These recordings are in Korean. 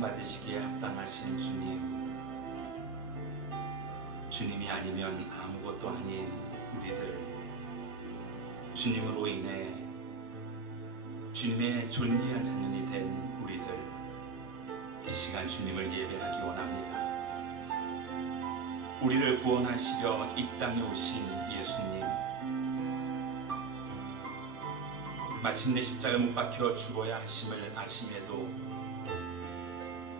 받으시기에 합당하신 주님, 주님이 아니면 아무것도 아닌 우리들, 주님으로 인해 주님의 존귀한 자녀이 된 우리들, 이 시간 주님을 예배하기 원합니다. 우리를 구원하시려 이 땅에 오신 예수님, 마침내 십자가에 못 박혀 죽어야 하심을 아심에도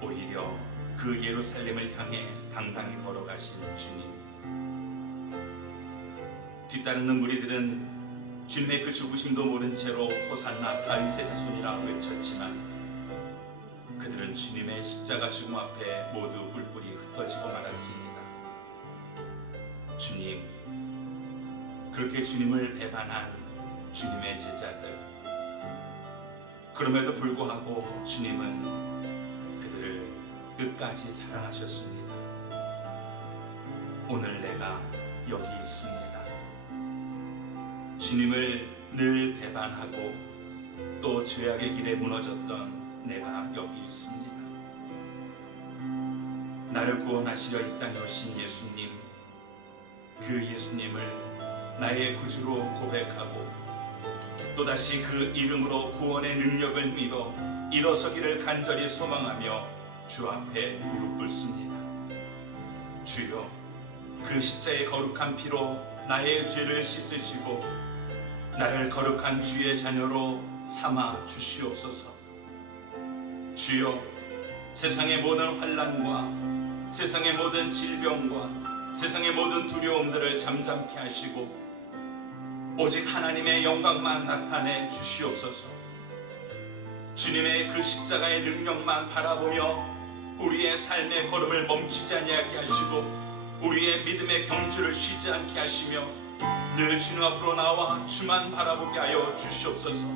오히려 그 예루살렘을 향해 당당히 걸어가신 주님, 뒤따르는 무리들은 주님의 그 죽으심도 모른 채로 호산나 다윗의 자손이라 외쳤지만 그들은 주님의 십자가 죽음 앞에 모두 뿔뿔이 흩어지고 말았습니다. 주님, 그렇게 주님을 배반한 주님의 제자들, 그럼에도 불구하고 주님은 그들을 끝까지 사랑하셨습니다. 오늘 내가 여기 있습니다. 주님을 늘 배반하고 또 죄악의 길에 무너졌던 내가 여기 있습니다. 나를 구원하시려 이 땅에 오신 예수님, 그 예수님을 나의 구주로 고백하고 또다시 그 이름으로 구원의 능력을 믿어 일어서기를 간절히 소망하며 주 앞에 무릎 꿇습니다. 주여, 그 십자의 거룩한 피로 나의 죄를 씻으시고 나를 거룩한 주의 자녀로 삼아 주시옵소서. 주여, 세상의 모든 환난과 세상의 모든 질병과 세상의 모든 두려움들을 잠잠케 하시고 오직 하나님의 영광만 나타내 주시옵소서. 주님의 그 십자가의 능력만 바라보며 우리의 삶의 걸음을 멈추지 아니하게 하시고 우리의 믿음의 경주를 쉬지 않게 하시며 늘 주님 앞으로 나와 주만 바라보게 하여 주시옵소서.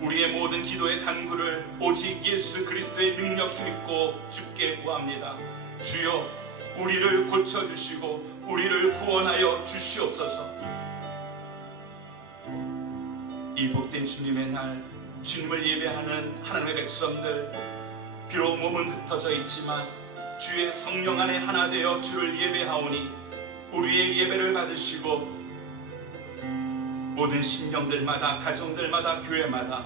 우리의 모든 기도의 간구를 오직 예수 그리스도의 능력 힘입고 주께 구합니다. 주여, 우리를 고쳐주시고 우리를 구원하여 주시옵소서. 이 복된 주님의 날, 주님을 예배하는 하나님의 백성들, 비록 몸은 흩어져 있지만 주의 성령 안에 하나 되어 주를 예배하오니 우리의 예배를 받으시고 모든 심령들마다, 가정들마다, 교회마다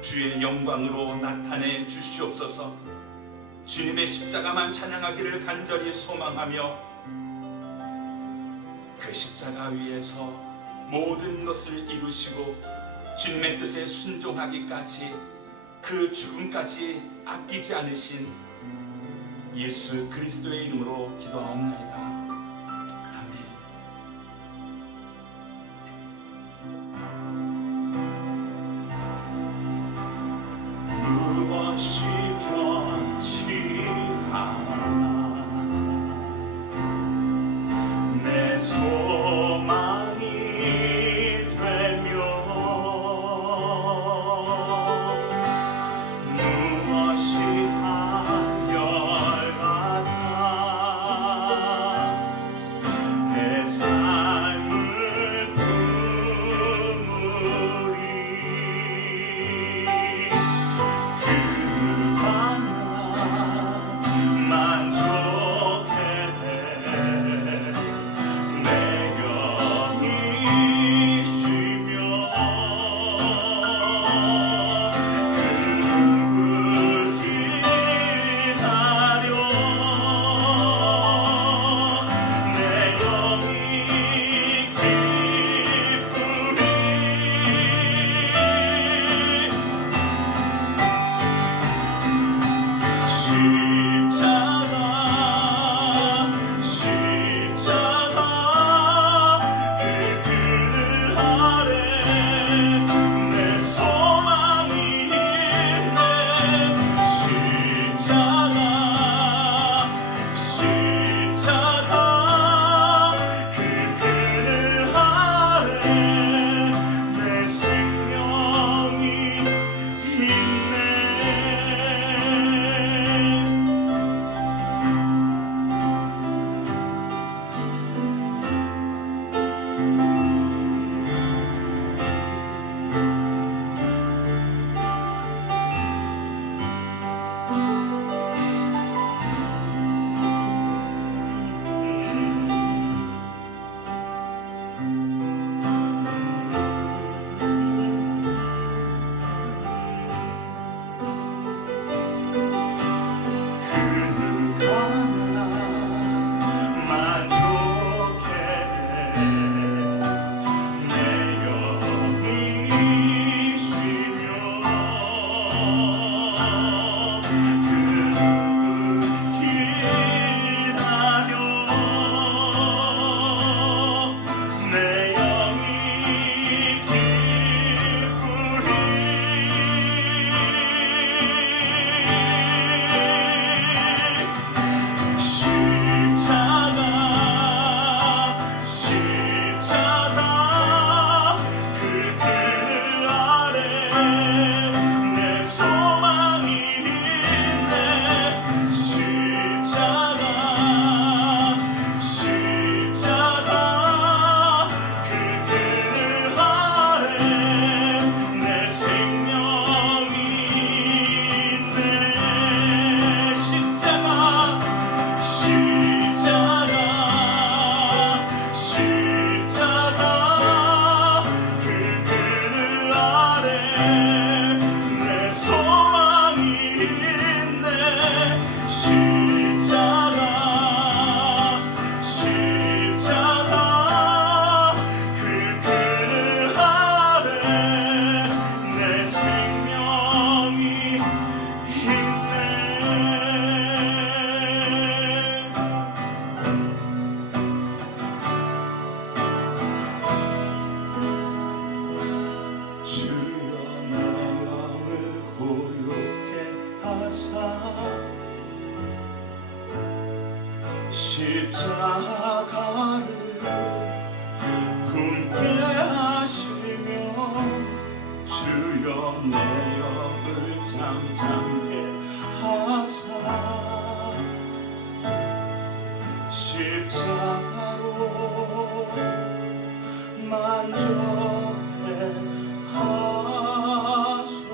주의 영광으로 나타내 주시옵소서. 주님의 십자가만 찬양하기를 간절히 소망하며 그 십자가 위에서 모든 것을 이루시고 주님의 뜻에 순종하기까지, 그 죽음까지 아끼지 않으신 예수 그리스도의 이름으로 기도하옵나이다. 아멘. 무엇이 변치 않아 내 소망이 되며 무엇이 한결같아 주여 내 영을 잠잠케 하사 십자가로 만족해 하소서.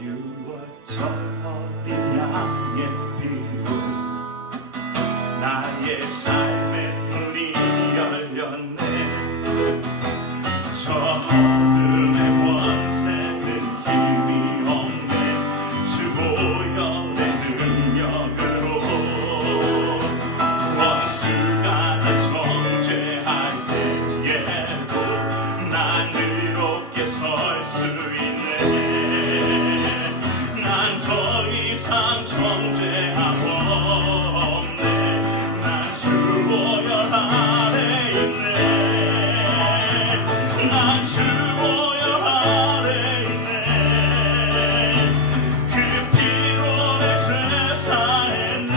6월절 어린 양의 피로 나의 삶의 문이 열렸네. 저 어둠의 권세는 힘이 없네. 주 보혈의 능력으로 원수가 날 정죄할 때에도 난 의롭게 설 수 있네. 난 더 이상 정죄함 없네. 난 주 보혈 아래 있네. 난 주 보혈 아래 있네. 그 피로 내 죄 사했네.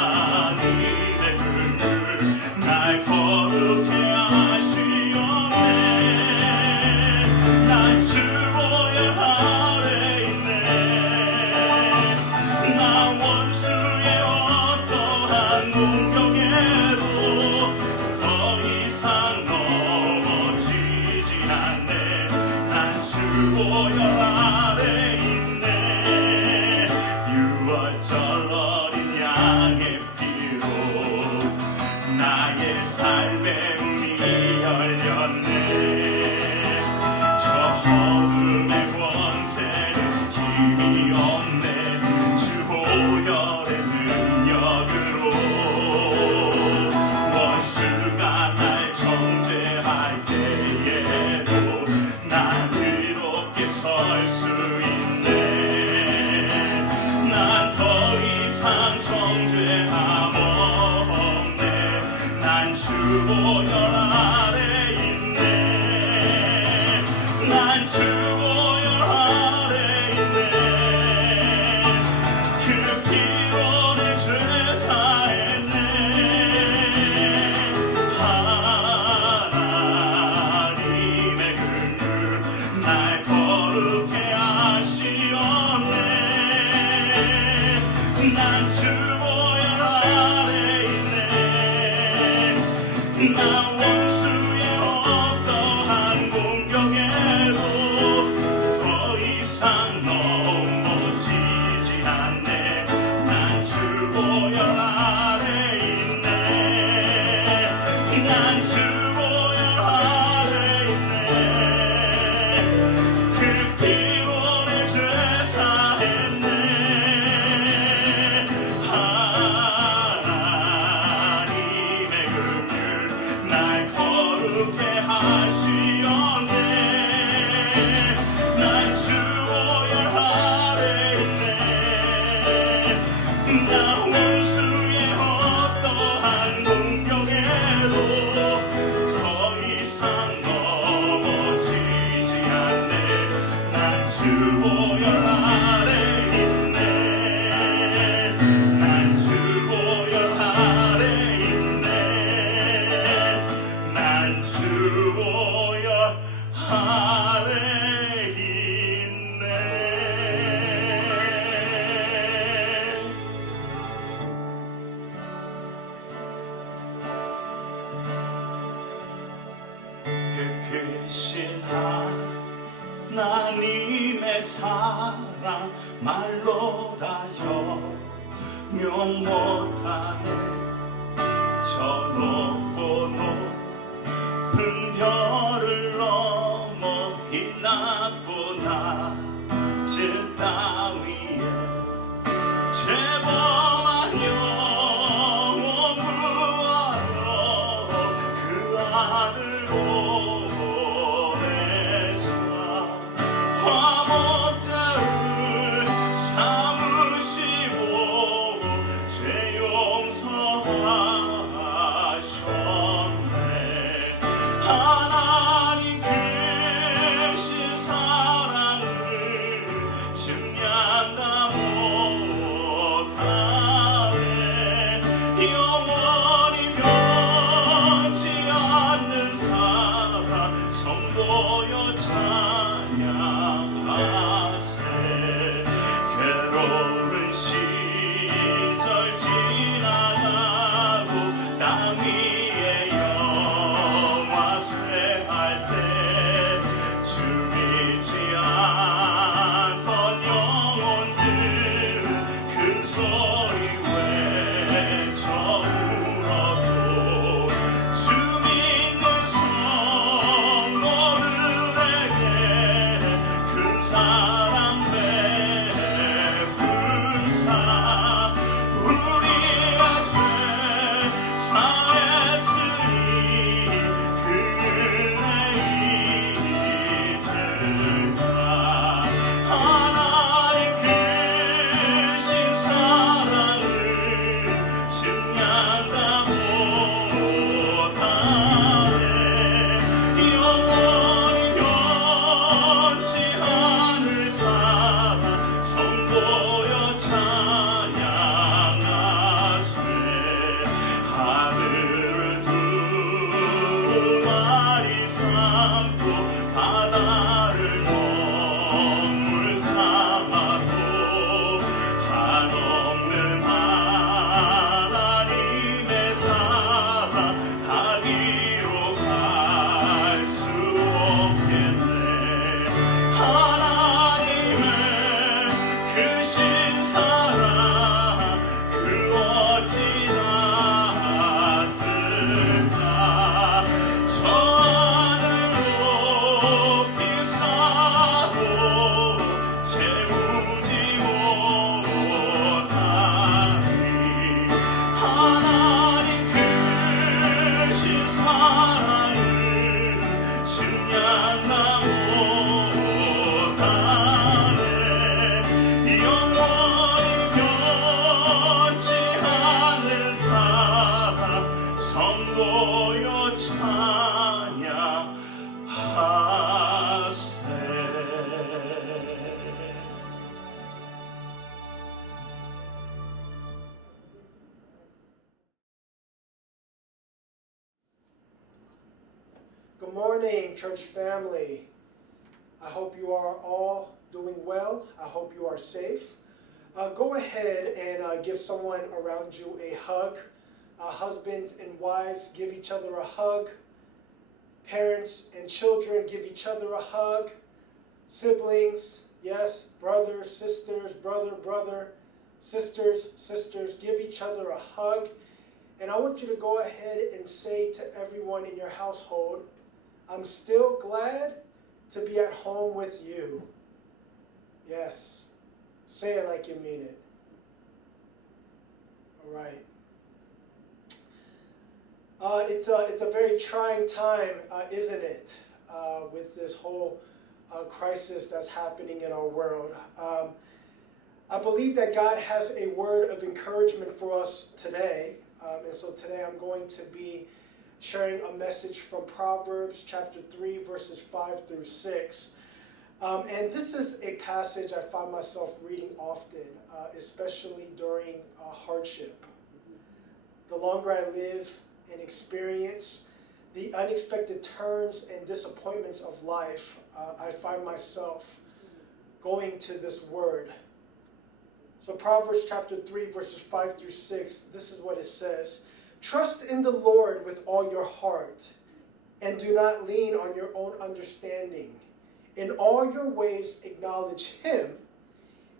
하나님의 은혜를 날 거룩해 하시었네. 난 주 보혈 아래 있네. 나 원수의 어떠한 공격에도 더 이상 넘어지지 않네. 난 주 보혈 아래 있네. 6월절 어린 양의 피로 나의 삶의 문이 열렸네. 저 어둠의 권세는 힘이 없네. 주 보혈의 능력으로 원수가 날 정죄할 때에도 난 의롭게 설 수 있네. 난 더 이상 정죄함 없네. 난 주 보혈 아래 있네. 난 주 보혈 아래 있네. 그 피로 내 죄 사했네. 하나님의 은혜를 날 거룩해 하시었네. 난 주 보혈 아래 있네. 나 원수의 어떠한 공격에도 더 이상 넘어지지 않네. 난 주 보혈 아래 있네. 난 주 보혈 아래 있네. 그 피로 내 죄 사했네. 하나님의 은혜를 날 거룩해 하시었네. 난 주 보혈 아래 있네. 나 원수의 어떠한 공격에도 더 이상 넘어지지 않네. 난 주 보혈 아래 있네. 난 주 보혈 아래 있네. 난 주 보혈 아래 있네. 그 크신 하나님의 사랑 말로 다 형용 못하네. 저 높고 높은 별을 넘어 이 낮고 낮은 땅 위에 죄범한 영혼 구하러 그 아들 보내사 화목자를 삼으시고 죄 용서하셨네. 하나님 크신 사랑을 증량 Good morning, church family. I hope you are all doing well. I hope you are safe. Go ahead and give someone around you a hug. Husbands and wives, give each other a hug. Parents and children, give each other a hug. Siblings, yes, brothers, sisters, brother, sisters, give each other a hug. And I want you to go ahead and say to everyone in your household, I'm still glad to be at home with you. Yes. Say it like you mean it. All right. It's a very trying time, isn't it, with this whole crisis that's happening in our world. I believe that God has a word of encouragement for us today. And so today I'm going to be sharing a message from Proverbs chapter 3, verses 5 through 6. And this is a passage I find myself reading often, especially during hardship. The longer I live and experience the unexpected turns and disappointments of life, I find myself going to this word. So Proverbs chapter 3, verses 5 through 6, this is what it says. Trust in the Lord with all your heart, and do not lean on your own understanding. In all your ways acknowledge him,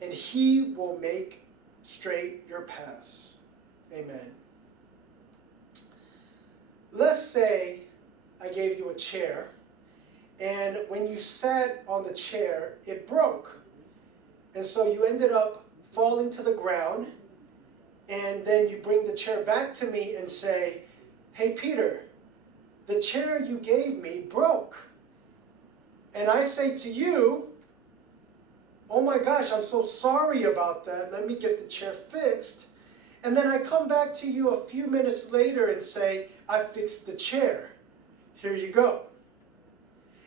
and he will make straight your paths. Amen. Let's say I gave you a chair, and when you sat on the chair, it broke. And so you ended up falling to the ground, and then you bring the chair back to me and say, hey, Peter, the chair you gave me broke. And I say to you, oh my gosh, I'm so sorry about that. Let me get the chair fixed. And then I come back to you a few minutes later and say, I fixed the chair. Here you go.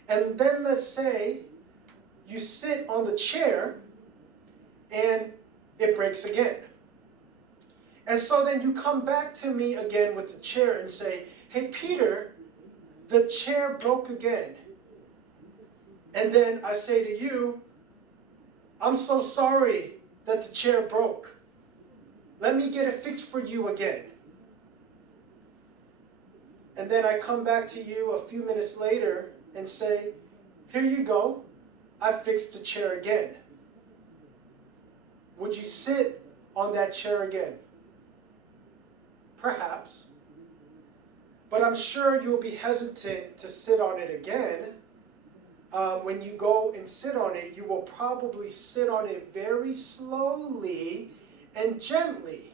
And then let's say you sit on the chair and it breaks again. And so then you come back to me again with the chair and say, hey, Peter, the chair broke again. And then I say to you, I'm so sorry that the chair broke. Let me get it fixed for you again. And then I come back to you a few minutes later and say, here you go, I fixed the chair again. Would you sit on that chair again? Perhaps. But I'm sure you'll be hesitant to sit on it again. When you go and sit on it, you will probably sit on it very slowly and gently.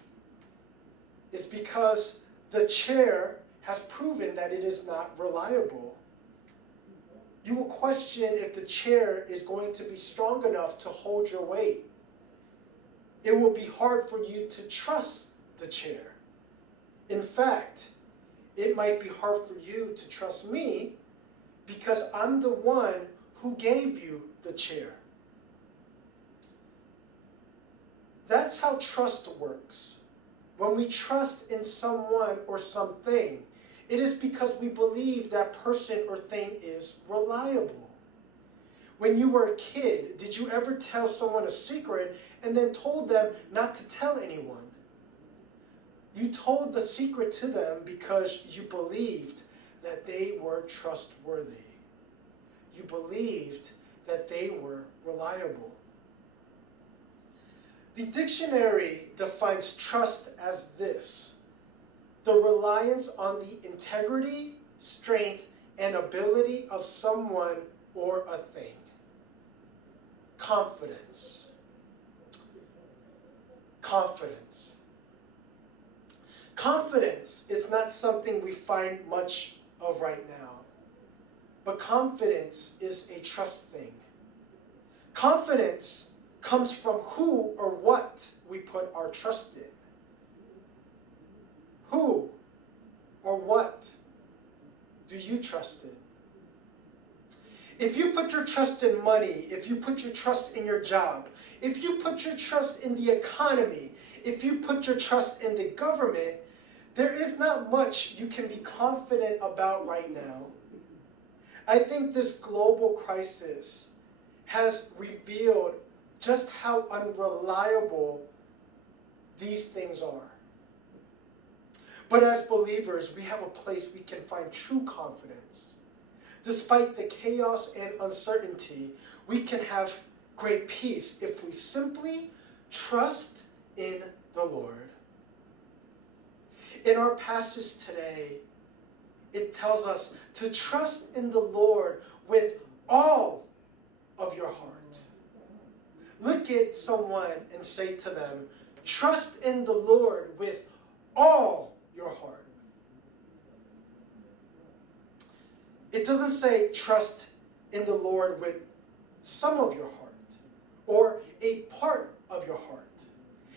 It's because the chair has proven that it is not reliable. You will question if the chair is going to be strong enough to hold your weight. It will be hard for you to trust the chair. In fact, it might be hard for you to trust me because I'm the one who gave you the chair. That's how trust works. When we trust in someone or something, it is because we believe that person or thing is reliable. When you were a kid, did you ever tell someone a secret and then told them not to tell anyone? You told the secret to them because you believed that they were trustworthy. You believed that they were reliable. The dictionary defines trust as this: the reliance on the integrity, strength, and ability of someone or a thing. Confidence. Confidence. Confidence is not something we find much of right now, but confidence is a trust thing. Confidence comes from who or what we put our trust in. Who or what do you trust in? If you put your trust in money, if you put your trust in your job, if you put your trust in the economy, if you put your trust in the government, there is not much you can be confident about right now. I think this global crisis has revealed just how unreliable these things are. But as believers, we have a place we can find true confidence. Despite the chaos and uncertainty, we can have great peace if we simply trust in the Lord. In our passage today, it tells us to trust in the Lord with all of your heart. Look at someone and say to them, trust in the Lord with all your heart. It doesn't say trust in the Lord with some of your heart or a part of your heart.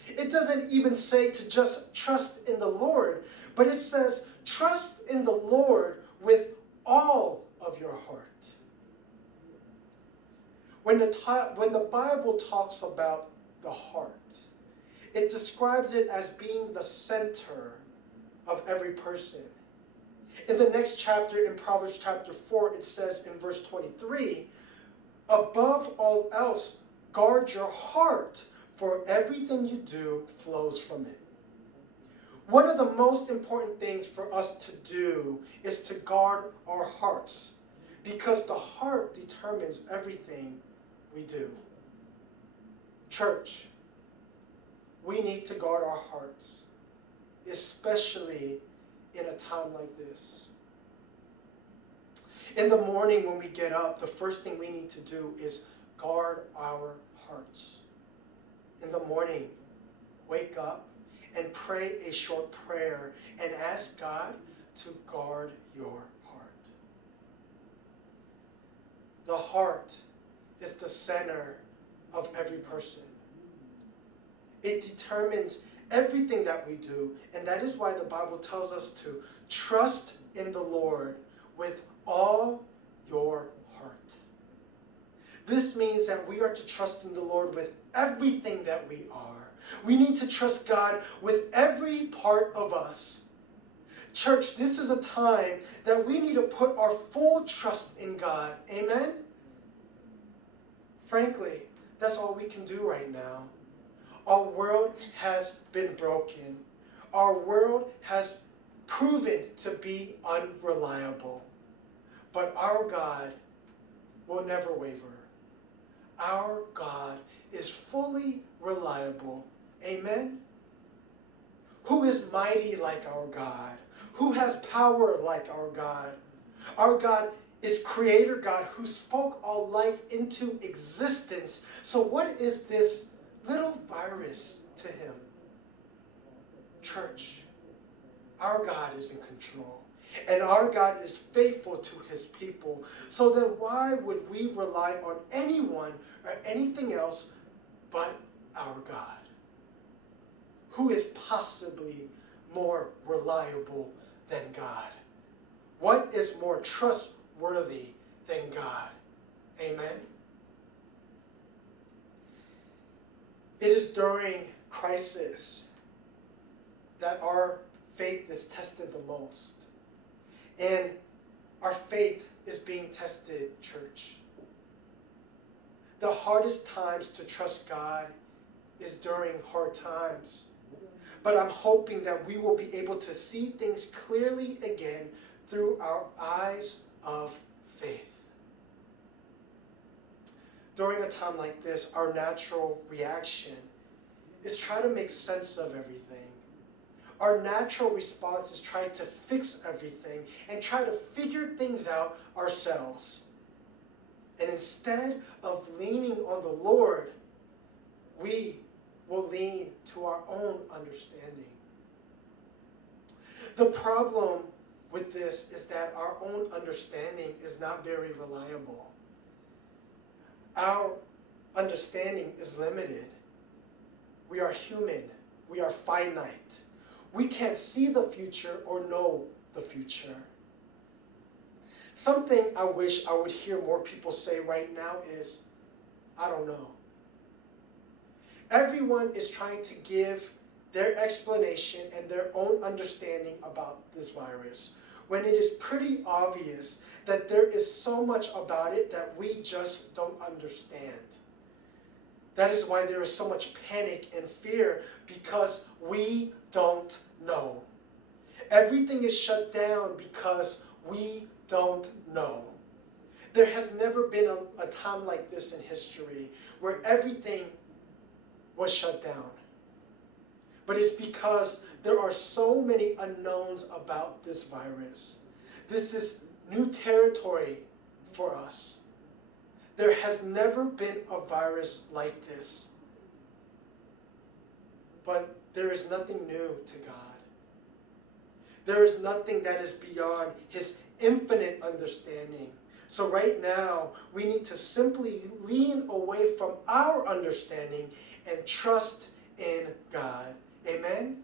It doesn't even say to just trust in the Lord, but it says trust in the Lord with all of your heart. When the Bible talks about the heart, it describes it as being the center of every person. In the next chapter, in Proverbs chapter 4, it says in verse 23, above all else, guard your heart, for everything you do flows from it. One of the most important things for us to do is to guard our hearts, because the heart determines everything we do. Church, we need to guard our hearts, especially in a time like this. In the morning when we get up, the first thing we need to do is guard our hearts. In the morning, wake up and pray a short prayer and ask God to guard your heart. The heart is the center of every person. It determines everything that we do, and that is why the Bible tells us to trust in the Lord with all your heart. This means that we are to trust in the Lord with everything that we are. We need to trust God with every part of us. Church, this is a time that we need to put our full trust in God. Amen? Frankly, that's all we can do right now. Our world has been broken. Our world has proven to be unreliable. But our God will never waver. Our God is fully reliable. Amen? Who is mighty like our God? Who has power like our God? Our God is Creator God who spoke all life into existence. So what is this little virus to him? Church, our God is in control. And our God is faithful to his people. So then why would we rely on anyone or anything else but our God? Who is possibly more reliable than God? What is more trustworthy than God? Amen? It is during crisis that our faith is tested the most. And our faith is being tested, church. The hardest times to trust God is during hard times. But I'm hoping that we will be able to see things clearly again through our eyes of faith. During a time like this, our natural reaction is try to make sense of everything. Our natural response is try to fix everything and try to figure things out ourselves. And instead of leaning on the Lord, we will lean to our own understanding. The problem with this is that our own understanding is not very reliable. Our understanding is limited. We are human. We are finite. We can't see the future or know the future. Something I wish I would hear more people say right now is, I don't know. Everyone is trying to give their explanation and their own understanding about this virus, when it is pretty obvious that there is so much about it that we just don't understand. That is why there is so much panic and fear, because we don't know. Everything is shut down because we don't know. There has never been a time like this in history where everything was shut down. But it's because there are so many unknowns about this virus. This is new territory for us. There has never been a virus like this. But there is nothing new to God. There is nothing that is beyond His infinite understanding. So right now, we need to simply lean away from our understanding and trust in God. Amen?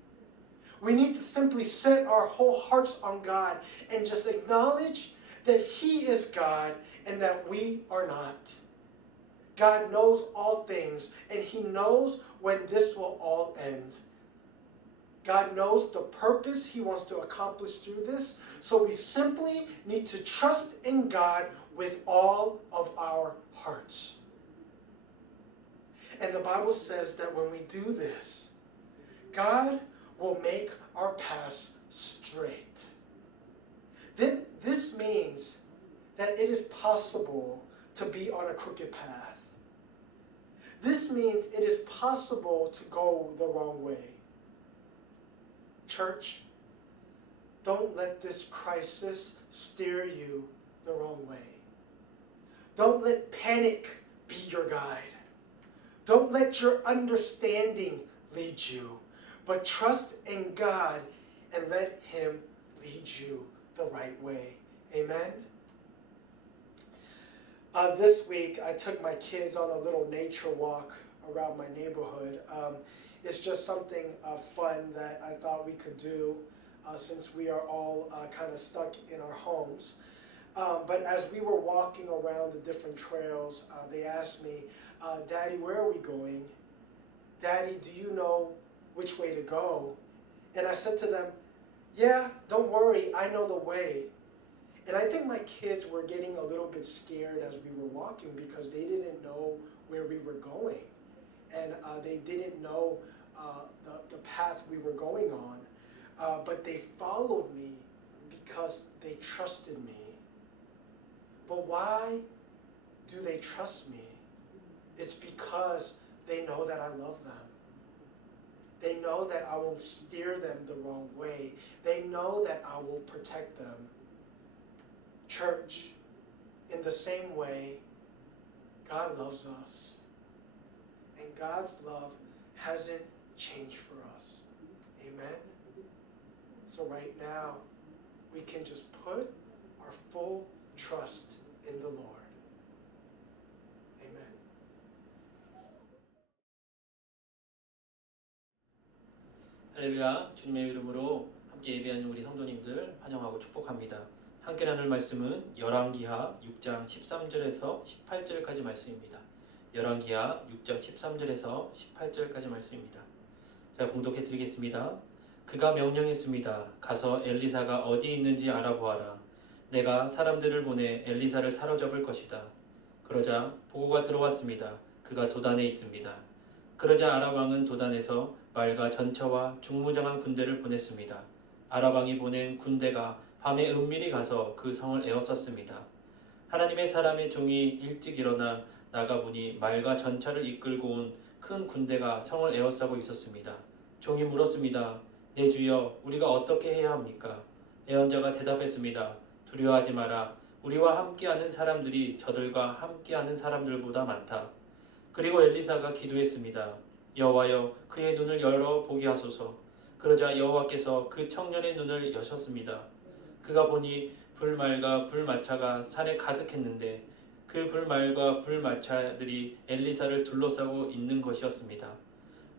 We need to simply set our whole hearts on God and just acknowledge that He is God and that we are not. God knows all things, and He knows when this will all end. God knows the purpose He wants to accomplish through this, so we simply need to trust in God with all of our hearts. And the Bible says that when we do this, God will make our paths straight. Then this means that it is possible to be on a crooked path. This means it is possible to go the wrong way. Church, don't let this crisis steer you the wrong way. Don't let panic be your guide. Don't let your understanding lead you, but trust in God and let Him lead you the right way. Amen? This week, I took my kids on a little nature walk around my neighborhood. It's just something fun that I thought we could do since we are all kind of stuck in our homes. But as we were walking around the different trails, they asked me, Daddy, where are we going? Daddy, do you know which way to go? And I said to them, yeah, don't worry, I know the way. And I think my kids were getting a little bit scared as we were walking because they didn't know where we were going. And they didn't know the path we were going on. But they followed me because they trusted me. But why do they trust me? It's because they know that I love them. They know that I won't steer them the wrong way. They know that I will protect them. Church, in the same way, God loves us. And God's love hasn't changed for us. Amen? So right now, we can just put our full trust in the Lord. Amen. 할렐루야, 주님의 이름으로 함께 예배하는 우리 성도님들 환영하고 축복합니다. 함께 나눌 말씀은 열왕기하 6장 13절에서 18절까지 말씀입니다. 열왕기하 6장 13절에서 18절까지 말씀입니다. 제가 봉독해 드리겠습니다. 그가 명령했습니다. 가서 엘리사가 어디 있는지 알아보아라. 내가 사람들을 보내 엘리사를 사로잡을 것이다. 그러자 보고가 들어왔습니다. 그가 도단에 있습니다. 그러자 아랍 왕은 도단에서 말과 전차와 중무장한 군대를 보냈습니다. 아랍 왕이 보낸 군대가 밤에 은밀히 가서 그 성을 에워쌌습니다. 하나님의 사람의 종이 일찍 일어나 나가보니 말과 전차를 이끌고 온 큰 군대가 성을 에워싸고 있었습니다. 종이 물었습니다. 내 주여, 우리가 어떻게 해야 합니까? 예언자가 대답했습니다. 두려워하지 마라. 우리와 함께하는 사람들이 저들과 함께하는 사람들보다 많다. 그리고 엘리사가 기도했습니다. 여호와여, 그의 눈을 열어 보게 하소서. 그러자 여호와께서 그 청년의 눈을 여셨습니다. 그가 보니 불말과 불마차가 산에 가득했는데 그 불말과 불마차들이 엘리사를 둘러싸고 있는 것이었습니다.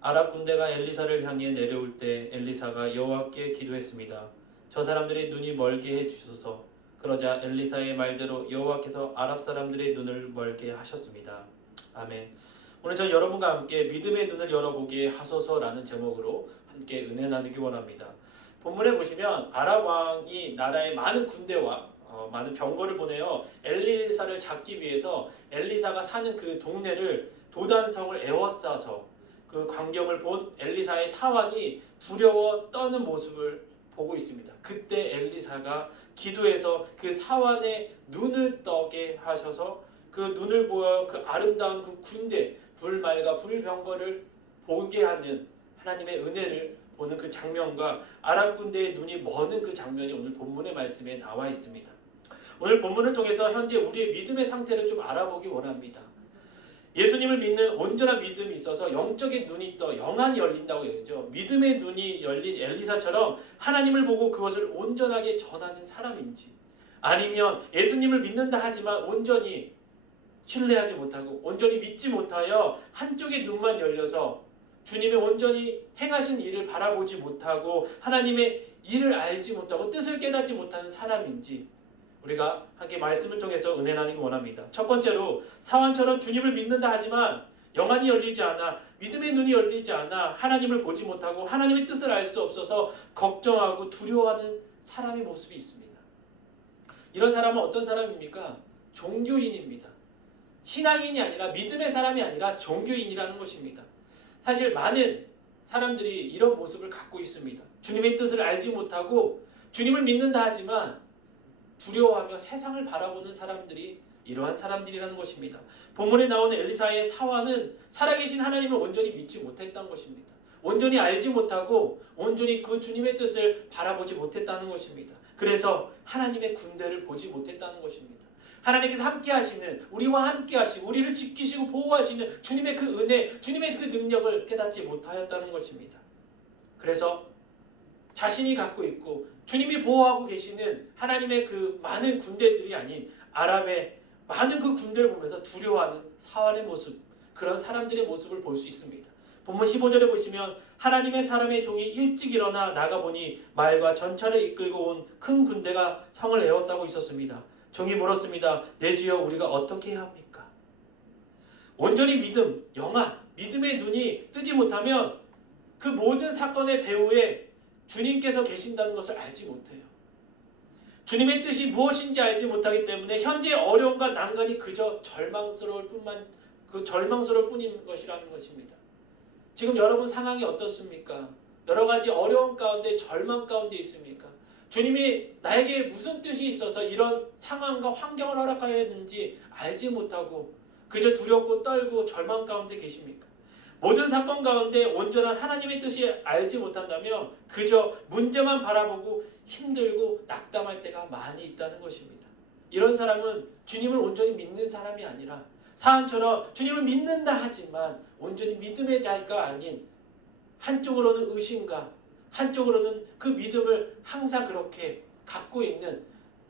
아랍 군대가 엘리사를 향해 내려올 때 엘리사가 여호와께 기도했습니다. 저 사람들의 눈이 멀게 해주소서. 그러자 엘리사의 말대로 여호와께서 아랍 사람들의 눈을 멀게 하셨습니다. 아멘. 오늘 전 여러분과 함께 믿음의 눈을 열어보게 하소서라는 제목으로 함께 은혜 나누기 원합니다. 본문에 보시면 아랍 왕이 나라의 많은 군대와 많은 병거를 보내요. 엘리사를 잡기 위해서 엘리사가 사는 그 동네를 도단성을 에워싸서 그 광경을 본 엘리사의 사환이 두려워 떠는 모습을 보고 있습니다. 그때 엘리사가 기도해서 그 사환의 눈을 떠게 하셔서 그 눈을 보여 그 아름다운 그 군대 불말과 불병거를 보게 하는 하나님의 은혜를 보는 그 장면과 아람 군대의 눈이 머는 그 장면이 오늘 본문의 말씀에 나와 있습니다. 오늘 본문을 통해서 현재 우리의 믿음의 상태를 좀 알아보기 원합니다. 예수님을 믿는 온전한 믿음이 있어서 영적인 눈이 떠 영안이 열린다고 얘기하죠. 믿음의 눈이 열린 엘리사처럼 하나님을 보고 그것을 온전하게 전하는 사람인지, 아니면 예수님을 믿는다 하지만 온전히 신뢰하지 못하고 온전히 믿지 못하여 한쪽의 눈만 열려서 주님의 온전히 행하신 일을 바라보지 못하고 하나님의 일을 알지 못하고 뜻을 깨닫지 못하는 사람인지 우리가 함께 말씀을 통해서 은혜 나누기 원합니다. 첫 번째로 사환처럼 주님을 믿는다 하지만 영안이 열리지 않아, 믿음의 눈이 열리지 않아 하나님을 보지 못하고 하나님의 뜻을 알 수 없어서 걱정하고 두려워하는 사람의 모습이 있습니다. 이런 사람은 어떤 사람입니까? 종교인입니다. 신앙인이 아니라 믿음의 사람이 아니라 종교인이라는 것입니다. 사실 많은 사람들이 이런 모습을 갖고 있습니다. 주님의 뜻을 알지 못하고 주님을 믿는다 하지만 두려워하며 세상을 바라보는 사람들이 이러한 사람들이라는 것입니다. 본문에 나오는 엘리사의 사환은 살아계신 하나님을 온전히 믿지 못했다는 것입니다. 온전히 알지 못하고 온전히 그 주님의 뜻을 바라보지 못했다는 것입니다. 그래서 하나님의 군대를 보지 못했다는 것입니다. 하나님께서 함께 하시는, 우리와 함께 하시고 우리를 지키시고 보호하시는 주님의 그 은혜, 주님의 그 능력을 깨닫지 못하였다는 것입니다. 그래서 자신이 갖고 있고 주님이 보호하고 계시는 하나님의 그 많은 군대들이 아닌 아람의 많은 그 군대를 보면서 두려워하는 사환의 모습, 그런 사람들의 모습을 볼 수 있습니다. 본문 15절에 보시면 하나님의 사람의 종이 일찍 일어나 나가보니 말과 전차를 이끌고 온 큰 군대가 성을 에워싸고 있었습니다. 종이 물었습니다. 내 주여, 우리가 어떻게 해야 합니까? 온전히 믿음, 영안, 믿음의 눈이 뜨지 못하면 그 모든 사건의 배후에 주님께서 계신다는 것을 알지 못해요. 주님의 뜻이 무엇인지 알지 못하기 때문에 현재 어려움과 난관이 그저 절망스러울 뿐인 것이라는 것입니다. 지금 여러분 상황이 어떻습니까? 여러 가지 어려움 가운데, 절망 가운데 있습니까? 주님이 나에게 무슨 뜻이 있어서 이런 상황과 환경을 허락하였는지 알지 못하고 그저 두렵고 떨고 절망 가운데 계십니까? 모든 사건 가운데 온전한 하나님의 뜻이 알지 못한다면 그저 문제만 바라보고 힘들고 낙담할 때가 많이 있다는 것입니다. 이런 사람은 주님을 온전히 믿는 사람이 아니라 사안처럼 주님을 믿는다 하지만 온전히 믿음의 자가 아닌 한쪽으로는 의심과 한쪽으로는 그 믿음을 항상 그렇게 갖고 있는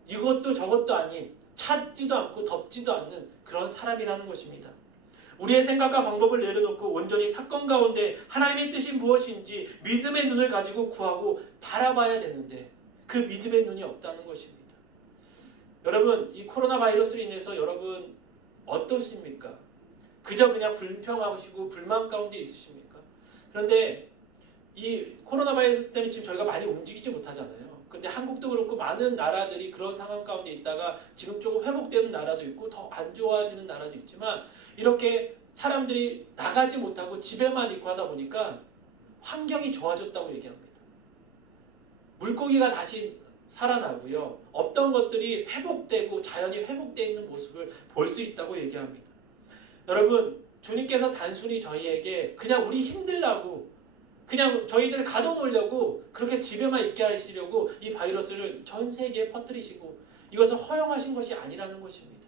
이것도 저것도 아닌 찾지도 않고 덮지도 않는 그런 사람이라는 것입니다. 우리의 생각과 방법을 내려놓고 온전히 사건 가운데 하나님의 뜻이 무엇인지 믿음의 눈을 가지고 구하고 바라봐야 되는데 그 믿음의 눈이 없다는 것입니다. 여러분, 이 코로나 바이러스로 인해서 여러분 어떠십니까? 그저 그냥 불평하시고 불만 가운데 있으십니까? 그런데 이 코로나 바이러스 때문에 지금 저희가 많이 움직이지 못하잖아요. 근데 한국도 그렇고 많은 나라들이 그런 상황 가운데 있다가 지금 조금 회복되는 나라도 있고 더 안 좋아지는 나라도 있지만 이렇게 사람들이 나가지 못하고 집에만 있고 하다 보니까 환경이 좋아졌다고 얘기합니다. 물고기가 다시 살아나고요. 없던 것들이 회복되고 자연이 회복되어 있는 모습을 볼 수 있다고 얘기합니다. 여러분, 주님께서 단순히 저희에게 그냥 우리 힘들라고 그냥 저희들을 가둬놓으려고 그렇게 집에만 있게 하시려고 이 바이러스를 전 세계에 퍼뜨리시고 이것을 허용하신 것이 아니라는 것입니다.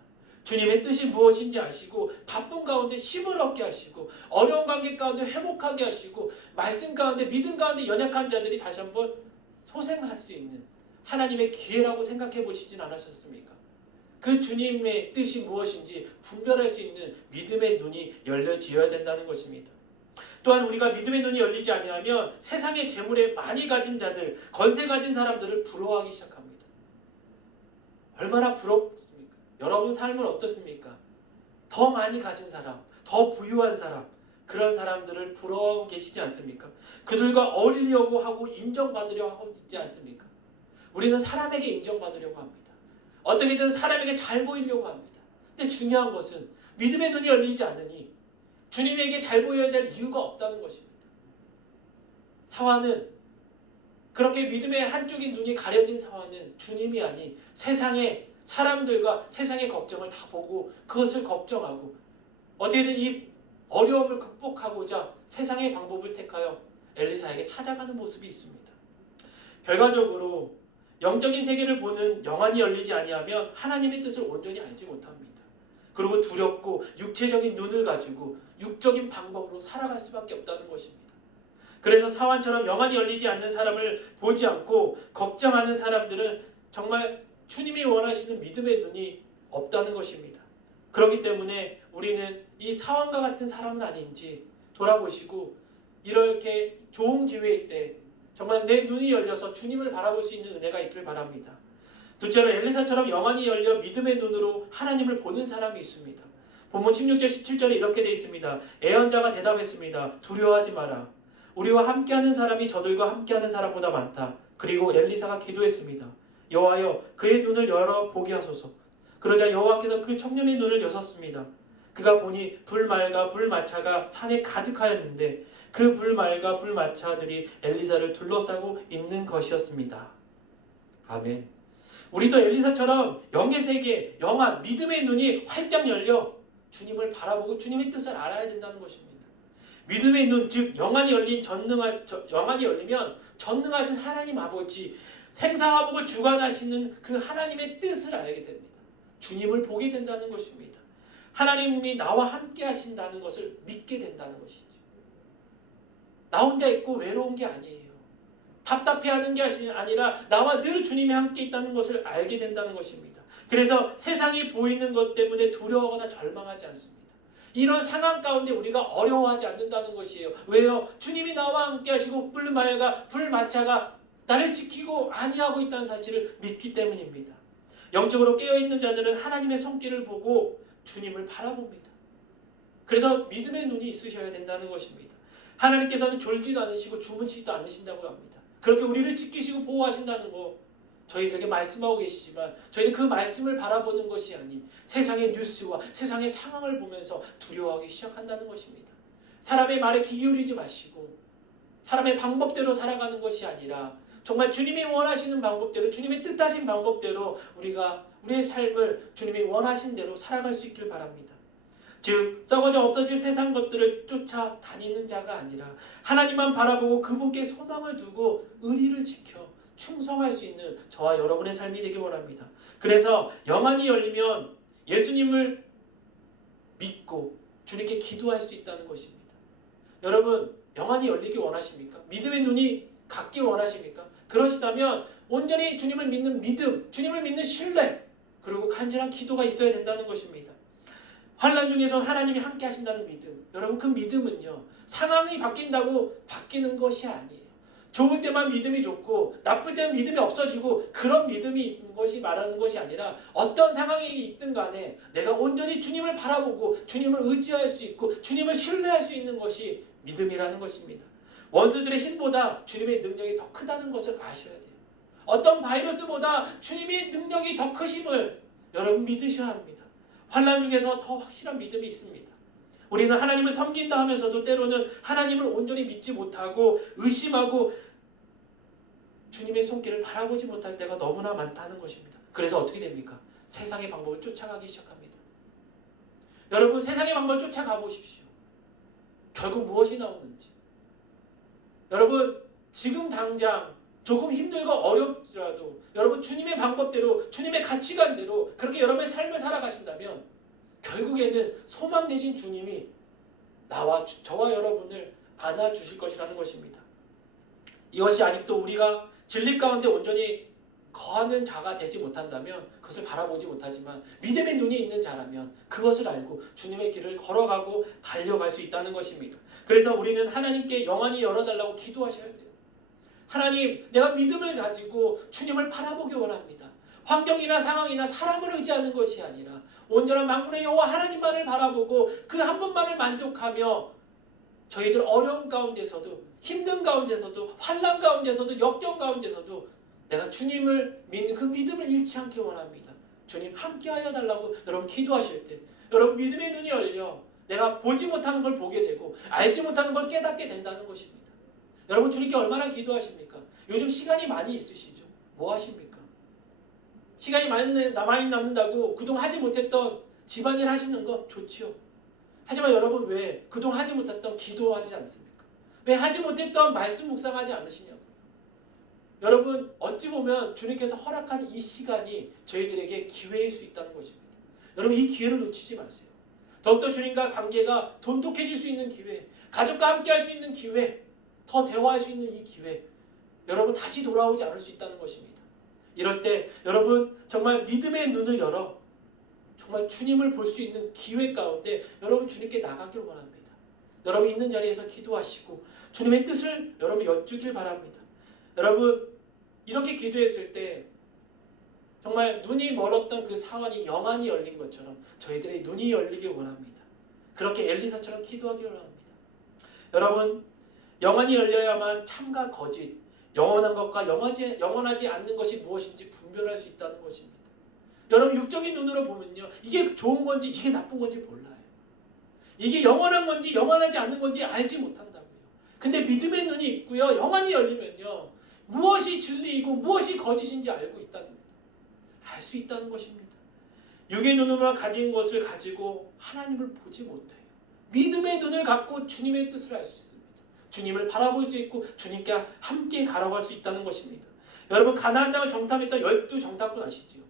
주님의 뜻이 무엇인지 아시고 바쁜 가운데 힘을 얻게 하시고 어려운 관계 가운데 회복하게 하시고 말씀 가운데 믿음 가운데 연약한 자들이 다시 한번 소생할 수 있는 하나님의 기회라고 생각해 보시진 않으셨습니까? 그 주님의 뜻이 무엇인지 분별할 수 있는 믿음의 눈이 열려지어야 된다는 것입니다. 또한 우리가 믿음의 눈이 열리지 아니하면 세상의 재물에 많이 가진 자들, 건세 가진 사람들을 부러워하기 시작합니다. 얼마나 부럽습니까? 여러분 삶은 어떻습니까? 더 많이 가진 사람, 더 부유한 사람, 그런 사람들을 부러워하고 계시지 않습니까? 그들과 어울리려고 하고 인정받으려고 하고 있지 않습니까? 우리는 사람에게 인정받으려고 합니다. 어떻게든 사람에게 잘 보이려고 합니다. 근데 중요한 것은 믿음의 눈이 열리지 않으니 주님에게 잘 보여야 될 이유가 없다는 것입니다. 사화는 그렇게 믿음의 한쪽인 눈이 가려진 사화는 주님이 아닌 세상의 사람들과 세상의 걱정을 다 보고 그것을 걱정하고 어떻게든 이 어려움을 극복하고자 세상의 방법을 택하여 엘리사에게 찾아가는 모습이 있습니다. 결과적으로 영적인 세계를 보는 영안이 열리지 아니하면 하나님의 뜻을 온전히 알지 못합니다. 그리고 두렵고 육체적인 눈을 가지고 육적인 방법으로 살아갈 수밖에 없다는 것입니다. 그래서 사환처럼 영안이 열리지 않는 사람을 보지 않고 걱정하는 사람들은 정말 주님이 원하시는 믿음의 눈이 없다는 것입니다. 그렇기 때문에 우리는 이 사환과 같은 사람은 아닌지 돌아보시고 이렇게 좋은 기회일 때 정말 내 눈이 열려서 주님을 바라볼 수 있는 은혜가 있길 바랍니다. 둘째로 엘리사처럼 영안이 열려 믿음의 눈으로 하나님을 보는 사람이 있습니다. 본문 16절 17절에 이렇게 되어 있습니다. 애언자가 대답했습니다. 두려워하지 마라. 우리와 함께하는 사람이 저들과 함께하는 사람보다 많다. 그리고 엘리사가 기도했습니다. 여호와여 그의 눈을 열어 보게 하소서. 그러자 여호와께서 그 청년의 눈을 여셨습니다. 그가 보니 불말과 불마차가 산에 가득하였는데 그 불말과 불마차들이 엘리사를 둘러싸고 있는 것이었습니다. 아멘. 우리도 엘리사처럼 영의 세계, 영안, 믿음의 눈이 활짝 열려 주님을 바라보고 주님의 뜻을 알아야 된다는 것입니다. 믿음의 눈, 즉 영안이 열리면 전능하신 하나님 아버지, 생사화복을 주관하시는 그 하나님의 뜻을 알게 됩니다. 주님을 보게 된다는 것입니다. 하나님이 나와 함께 하신다는 것을 믿게 된다는 것이죠. 나 혼자 있고 외로운 게 아니에요. 답답해하는 게 아니라 나와 늘 주님이 함께 있다는 것을 알게 된다는 것입니다. 그래서 세상이 보이는 것 때문에 두려워하거나 절망하지 않습니다. 이런 상황 가운데 우리가 어려워하지 않는다는 것이에요. 왜요? 주님이 나와 함께 하시고 불말과 불마차가 나를 지키고 안위하고 있다는 사실을 믿기 때문입니다. 영적으로 깨어있는 자들은 하나님의 손길을 보고 주님을 바라봅니다. 그래서 믿음의 눈이 있으셔야 된다는 것입니다. 하나님께서는 졸지도 않으시고 주무시지도 않으신다고 합니다. 그렇게 우리를 지키시고 보호하신다는 거 저희들에게 말씀하고 계시지만 저희는 그 말씀을 바라보는 것이 아닌 세상의 뉴스와 세상의 상황을 보면서 두려워하기 시작한다는 것입니다. 사람의 말에 귀 기울이지 마시고 사람의 방법대로 살아가는 것이 아니라 정말 주님이 원하시는 방법대로 주님의 뜻하신 방법대로 우리가 우리의 삶을 주님이 원하신 대로 살아갈 수 있길 바랍니다. 즉 썩어져 없어질 세상 것들을 쫓아다니는 자가 아니라 하나님만 바라보고 그분께 소망을 두고 의리를 지켜 충성할 수 있는 저와 여러분의 삶이 되길 원합니다. 그래서 영안이 열리면 예수님을 믿고 주님께 기도할 수 있다는 것입니다. 여러분 영안이 열리기 원하십니까? 믿음의 눈이 갖기 원하십니까? 그러시다면 온전히 주님을 믿는 믿음, 주님을 믿는 신뢰, 그리고 간절한 기도가 있어야 된다는 것입니다. 환난 중에서 하나님이 함께 하신다는 믿음, 여러분 그 믿음은요 상황이 바뀐다고 바뀌는 것이 아니에요. 좋을 때만 믿음이 좋고 나쁠 때는 믿음이 없어지고 그런 믿음이 있는 것이 말하는 것이 아니라 어떤 상황이 있든 간에 내가 온전히 주님을 바라보고 주님을 의지할 수 있고 주님을 신뢰할 수 있는 것이 믿음이라는 것입니다. 원수들의 힘보다 주님의 능력이 더 크다는 것을 아셔야 돼요. 어떤 바이러스보다 주님의 능력이 더 크심을 여러분 믿으셔야 합니다. 환난 중에서 더 확실한 믿음이 있습니다. 우리는 하나님을 섬긴다 하면서도 때로는 하나님을 온전히 믿지 못하고 의심하고 주님의 손길을 바라보지 못할 때가 너무나 많다는 것입니다. 그래서 어떻게 됩니까? 세상의 방법을 쫓아가기 시작합니다. 여러분 세상의 방법을 쫓아가 보십시오. 결국 무엇이 나오는지. 여러분 지금 당장 조금 힘들고 어렵더라도 여러분 주님의 방법대로 주님의 가치관대로 그렇게 여러분의 삶을 살아가신다면 결국에는 소망 되신 주님이 저와 여러분을 안아주실 것이라는 것입니다. 이것이 아직도 우리가 진리 가운데 온전히 거하는 자가 되지 못한다면 그것을 바라보지 못하지만 믿음의 눈이 있는 자라면 그것을 알고 주님의 길을 걸어가고 달려갈 수 있다는 것입니다. 그래서 우리는 하나님께 영안이 열어달라고 기도하셔야 돼요. 하나님, 내가 믿음을 가지고 주님을 바라보기 원합니다. 환경이나 상황이나 사람을 의지하는 것이 아니라 온전한 만군의 여호와 하나님만을 바라보고 그 한 분만을 만족하며 저희들 어려운 가운데서도 힘든 가운데서도 환난 가운데서도 역경 가운데서도 내가 주님을 믿는 그 믿음을 잃지 않기 원합니다. 주님 함께하여 달라고 여러분 기도하실 때 여러분 믿음의 눈이 열려 내가 보지 못하는 걸 보게 되고 알지 못하는 걸 깨닫게 된다는 것입니다. 여러분 주님께 얼마나 기도하십니까? 요즘 시간이 많이 있으시죠? 뭐 하십니까? 시간이 많이 남는다고 그동안 하지 못했던 집안일 하시는 거 좋지요. 하지만 여러분 왜 그동안 하지 못했던 기도하지 않습니까? 왜 하지 못했던 말씀 묵상하지 않으시냐고요. 여러분 어찌 보면 주님께서 허락하는 이 시간이 저희들에게 기회일 수 있다는 것입니다. 여러분 이 기회를 놓치지 마세요. 더욱더 주님과 관계가 돈독해질 수 있는 기회, 가족과 함께 할 수 있는 기회, 더 대화할 수 있는 이 기회, 여러분 다시 돌아오지 않을 수 있다는 것입니다. 이럴 때 여러분 정말 믿음의 눈을 열어 정말 주님을 볼 수 있는 기회 가운데 여러분 주님께 나가길 원합니다. 여러분 있는 자리에서 기도하시고 주님의 뜻을 여러분 여쭈길 바랍니다. 여러분 이렇게 기도했을 때 정말 눈이 멀었던 그 사원이 영안이 열린 것처럼 저희들의 눈이 열리길 원합니다. 그렇게 엘리사처럼 기도하길 원합니다. 여러분 영안이 열려야만 참과 거짓, 영원한 것과 영원하지 않는 것이 무엇인지 분별할 수 있다는 것입니다. 여러분 육적인 눈으로 보면요, 이게 좋은 건지 이게 나쁜 건지 몰라요. 이게 영원한 건지 영원하지 않는 건지 알지 못한다고요. 근데 믿음의 눈이 있고요, 영안이 열리면요, 무엇이 진리이고 무엇이 거짓인지 알고 있다는 거예요. 알 수 있다는 것입니다. 육의 눈으로만 가진 것을 가지고 하나님을 보지 못해요. 믿음의 눈을 갖고 주님의 뜻을 알 수 있습니다. 주님을 바라볼 수 있고 주님께 함께 걸어갈 수 있다는 것입니다. 여러분 가나안 땅을 정탐했던 12정탐꾼 아시지요?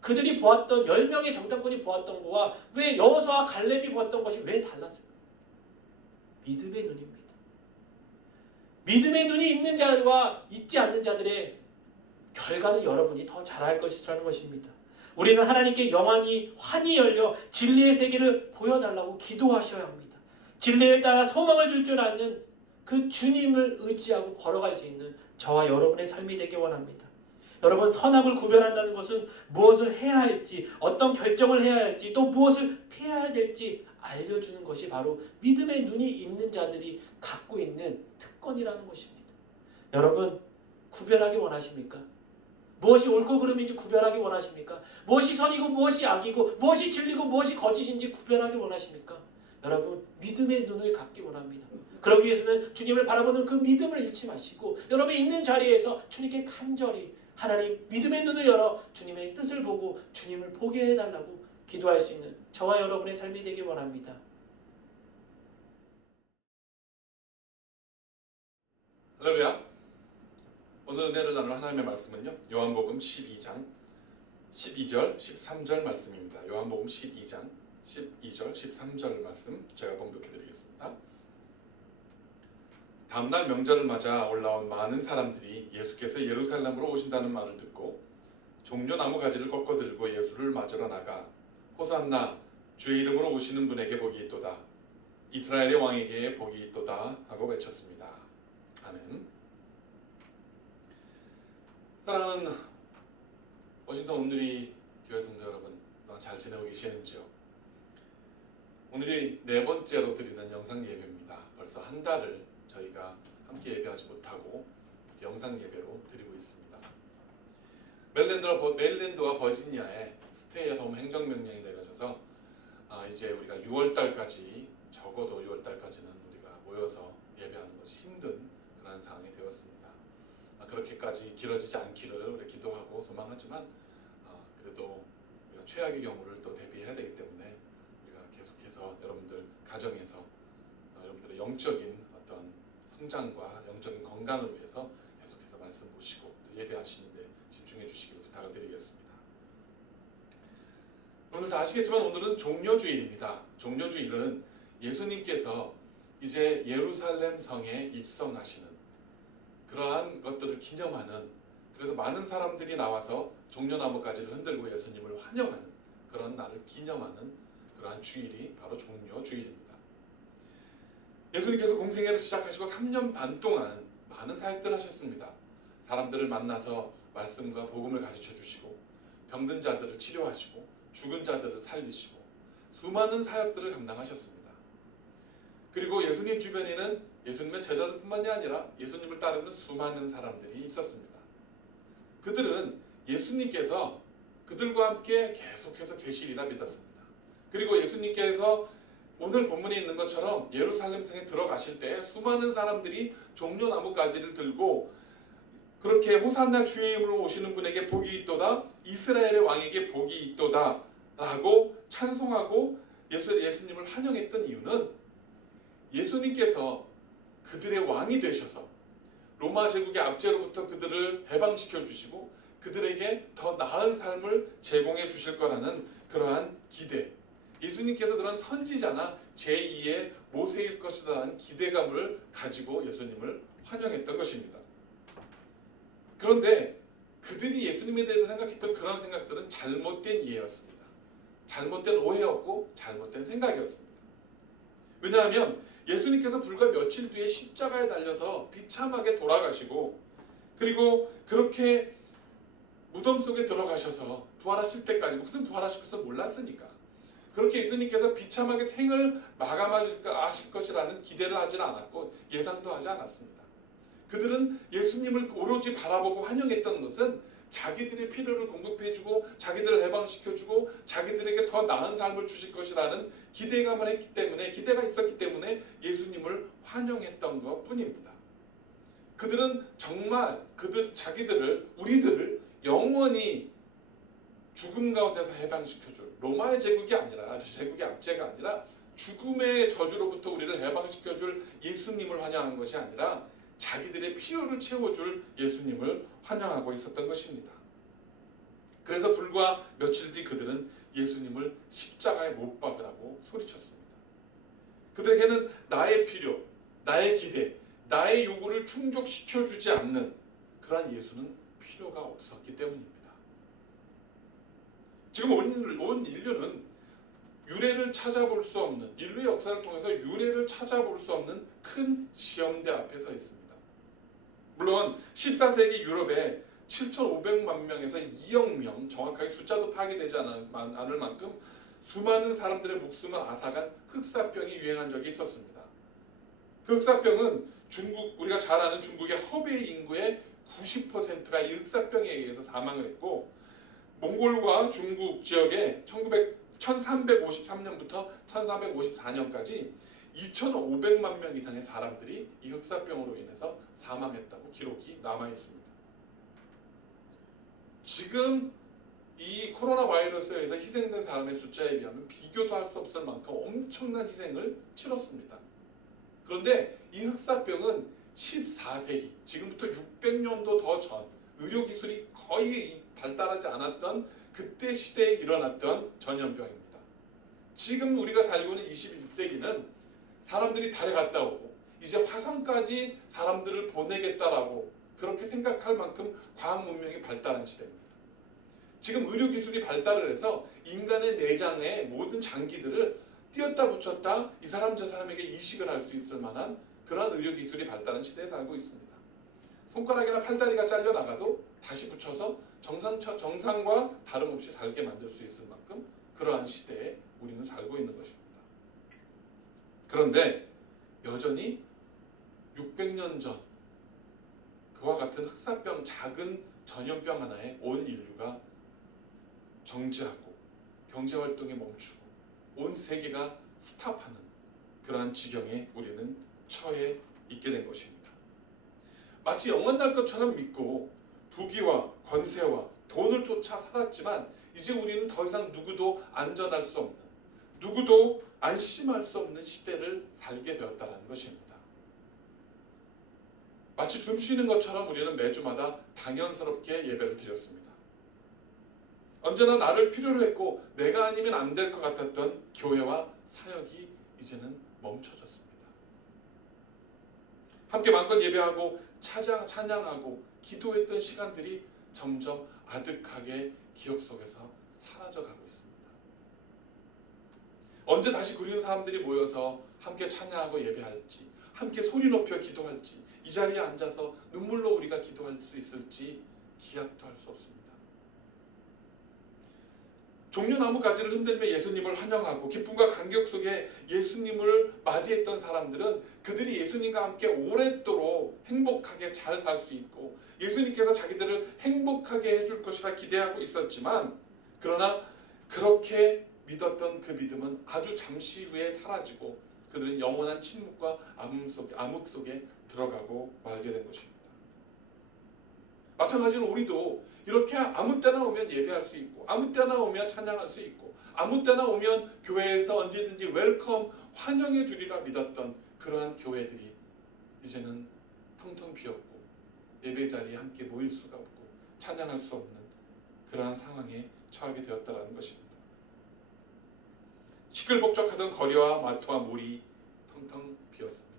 그들이 보았던 10명의 정탐꾼이 보았던 것과 왜 여호수아와 갈렙이 보았던 것이 왜 달랐을까요? 믿음의 눈입니다. 믿음의 눈이 있는 자와 있지 않는 자들의 결과는 여러분이 더 잘할 것이라는 것입니다. 우리는 하나님께 영안이 환히 열려 진리의 세계를 보여달라고 기도하셔야 합니다. 진리에 따라 소망을 줄 줄 아는 그 주님을 의지하고 걸어갈 수 있는 저와 여러분의 삶이 되길 원합니다. 여러분 선악을 구별한다는 것은 무엇을 해야 할지, 어떤 결정을 해야 할지, 또 무엇을 피해야 될지 알려주는 것이 바로 믿음의 눈이 있는 자들이 갖고 있는 특권이라는 것입니다. 여러분 구별하기 원하십니까? 무엇이 옳고 그름인지 구별하기 원하십니까? 무엇이 선이고 무엇이 악이고 무엇이 진리고 무엇이 거짓인지 구별하기 원하십니까? 여러분 믿음의 눈을 갖기 원합니다. 그러기 위해서는 주님을 바라보는 그 믿음을 잃지 마시고 여러분이 있는 자리에서 주님께 간절히 하나님 믿음의 눈을 열어 주님의 뜻을 보고 주님을 보게 해달라고 기도할 수 있는 저와 여러분의 삶이 되길 원합니다. 할렐루야. 오늘 은혜를 나눌 하나님의 말씀은요, 요한복음 12장 12절 13절 말씀입니다. 요한복음 12장 12절 13절 말씀 제가 봉독해 드리겠습니다. 다음날 명절을 맞아 올라온 많은 사람들이 예수께서 예루살렘으로 오신다는 말을 듣고 종려나무 가지를 꺾어 들고 예수를 맞으러 나가 호산나 주의 이름으로 오시는 분에게 복이 있도다, 이스라엘의 왕에게 복이 있도다 하고 외쳤습니다. 아멘. 사랑하는 워싱턴 온누리 교회 성도 여러분, 잘 지내고 계시는지요? 오늘이 4번째로 드리는 영상 예배입니다. 벌써 한 달을 저희가 함께 예배하지 못하고 영상 예배로 드리고 있습니다. 메릴랜드와 버지니아에 스테이 앳 홈 행정명령이 내려져서 이제 우리가 6월달까지, 적어도 6월달까지는 우리가 모여서 예배하는 것이 힘든 그런 상황이 되었습니다. 그렇게까지 길어지지 않기를 우리 기도하고 소망하지만 그래도 우리가 최악의 경우를 또 대비해야 되기 때문에 우리가 계속해서 여러분들 가정에서 여러분들의 영적인 어떤 성장과 영적인 건강을 위해서 계속해서 말씀 보시고 또 예배하시는데 집중해 주시기를 부탁을 드리겠습니다. 오늘 다 아시겠지만 오늘은 종려주일입니다. 종려주일은 예수님께서 이제 예루살렘 성에 입성하시는 그러한 것들을 기념하는, 그래서 많은 사람들이 나와서 종려나무가지를 흔들고 예수님을 환영하는 그런 날을 기념하는 그러한 주일이 바로 종려주일입니다. 예수님께서 공생애를 시작하시고 3년 반 동안 많은 사역들을 하셨습니다. 사람들을 만나서 말씀과 복음을 가르쳐 주시고 병든 자들을 치료하시고 죽은 자들을 살리시고 수많은 사역들을 감당하셨습니다. 그리고 예수님 주변에는 예수님의 제자들뿐만이 아니라 예수님을 따르는 수많은 사람들이 있었습니다. 그들은 예수님께서 그들과 함께 계속해서 계시리라 믿었습니다. 그리고 예수님께서 오늘 본문에 있는 것처럼 예루살렘 성에 들어가실 때 수많은 사람들이 종려나무 가지를 들고 그렇게 호산나 주의 이름으로 오시는 분에게 복이 있도다, 이스라엘의 왕에게 복이 있도다 라고 찬송하고 예수님을 환영했던 이유는 예수님께서 그들의 왕이 되셔서 로마 제국의 압제로부터 그들을 해방시켜 주시고 그들에게 더 나은 삶을 제공해 주실 거라는 그러한 기대, 예수님께서 그런 선지자나 제2의 모세일 것이라는 기대감을 가지고 예수님을 환영했던 것입니다. 그런데 그들이 예수님에 대해서 생각했던 그런 생각들은 잘못된 이해였습니다. 잘못된 오해였고 잘못된 생각이었습니다. 왜냐하면 예수님께서 불과 며칠 뒤에 십자가에 달려서 비참하게 돌아가시고 그리고 그렇게 무덤 속에 들어가셔서 부활하실 때까지 무슨 부활하실 것을 몰랐으니까 그렇게 예수님께서 비참하게 생을 마감하실 것이라는 기대를 하지 않았고 예상도 하지 않았습니다. 그들은 예수님을 오로지 바라보고 환영했던 것은 자기들의 필요를 공급해주고 자기들을 해방시켜주고 자기들에게 더 나은 삶을 주실 것이라는 기대감을 했기 때문에 기대가 있었기 때문에 예수님을 환영했던 것뿐입니다. 그들은 정말 자기들을 우리들을 영원히 죽음 가운데서 해방시켜줄 로마의 제국이 아니라 제국의 압제가 아니라 죽음의 저주로부터 우리를 해방시켜줄 예수님을 환영한 것이 아니라 자기들의 필요를 채워줄 예수님을 환영하고 있었던 것입니다. 그래서 불과 며칠 뒤 그들은 예수님을 십자가에 못 박으라고 소리쳤습니다. 그들에게는 나의 필요, 나의 기대, 나의 요구를 충족시켜주지 않는 그러한 예수는 필요가 없었기 때문입니다. 지금 온 인류는 유래를 찾아볼 수 없는 인류의 역사를 통해서 유래를 찾아볼 수 없는 큰 시험대 앞에 서 있습니다. 물론 14세기 유럽에 7,500만 명에서 2억 명 정확하게 숫자도 파악되지 않을 만큼 수많은 사람들의 목숨을 앗아간 흑사병이 유행한 적이 있었습니다. 그 흑사병은 우리가 잘 아는 중국의 허베이 인구의 90%가 이 흑사병에 의해서 사망을 했고 몽골과 중국 지역에 1353년부터 1454년까지 2,500만 명 이상의 사람들이 이 흑사병으로 인해서 사망했다고 기록이 남아 있습니다. 지금 이 코로나 바이러스에 의해서 희생된 사람의 숫자에 비하면 비교도 할 수 없을 만큼 엄청난 희생을 치렀습니다. 그런데 이 흑사병은 14세기, 지금부터 600년도 더 전, 의료기술이 거의 발달하지 않았던 그때 시대에 일어났던 전염병입니다. 지금 우리가 살고 있는 21세기는 사람들이 달에 갔다 오고 이제 화성까지 사람들을 보내겠다라고 그렇게 생각할 만큼 과학 문명이 발달한 시대입니다. 지금 의료기술이 발달을 해서 인간의 내장의 모든 장기들을 띄었다 붙였다 이 사람 저 사람에게 이식을 할 수 있을 만한 그러한 의료기술이 발달한 시대에 살고 있습니다. 손가락이나 팔다리가 잘려나가도 다시 붙여서 정상과 다름없이 살게 만들 수 있을 만큼 그러한 시대에 우리는 살고 있는 것입니다. 그런데 여전히 600년 전 그와 같은 흑사병 작은 전염병 하나에 온 인류가 정지하고 경제활동이 멈추고 온 세계가 스탑하는 그러한 지경에 우리는 처해 있게 된 것입니다. 마치 영원할 것처럼 믿고 부귀와 권세와 돈을 쫓아 살았지만 이제 우리는 더 이상 누구도 안전할 수 없는 누구도 안심할 수 없는 시대를 살게 되었다는 것입니다. 마치 숨 쉬는 것처럼 우리는 매주마다 당연스럽게 예배를 드렸습니다. 언제나 나를 필요로 했고 내가 아니면 안 될 것 같았던 교회와 사역이 이제는 멈춰졌습니다. 함께 마음껏 예배하고 찬양하고 기도했던 시간들이 점점 아득하게 기억 속에서 사라져가고 있습니다. 언제 다시 그리운 사람들이 모여서 함께 찬양하고 예배할지 함께 소리 높여 기도할지 이 자리에 앉아서 눈물로 우리가 기도할 수 있을지 기약도 할 수 없습니다. 종려나무 가지를 흔들며 예수님을 환영하고 기쁨과 감격 속에 예수님을 맞이했던 사람들은 그들이 예수님과 함께 오랫도록 행복하게 잘 살 수 있고 예수님께서 자기들을 행복하게 해줄 것이라 기대하고 있었지만 그러나 그렇게 믿었던 그 믿음은 아주 잠시 후에 사라지고 그들은 영원한 침묵과 암흑 속에 들어가고 말게 된 것입니다. 마찬가지로 우리도 이렇게 아무 때나 오면 예배할 수 있고 아무 때나 오면 찬양할 수 있고 아무 때나 오면 교회에서 언제든지 웰컴 환영해 주리라 믿었던 그러한 교회들이 이제는 텅텅 비었고 예배 자리에 함께 모일 수가 없고 찬양할 수 없는 그러한 상황에 처하게 되었다는 것입니다. 시끌벅적하던 거리와 마트와 몰이 텅텅 비었습니다.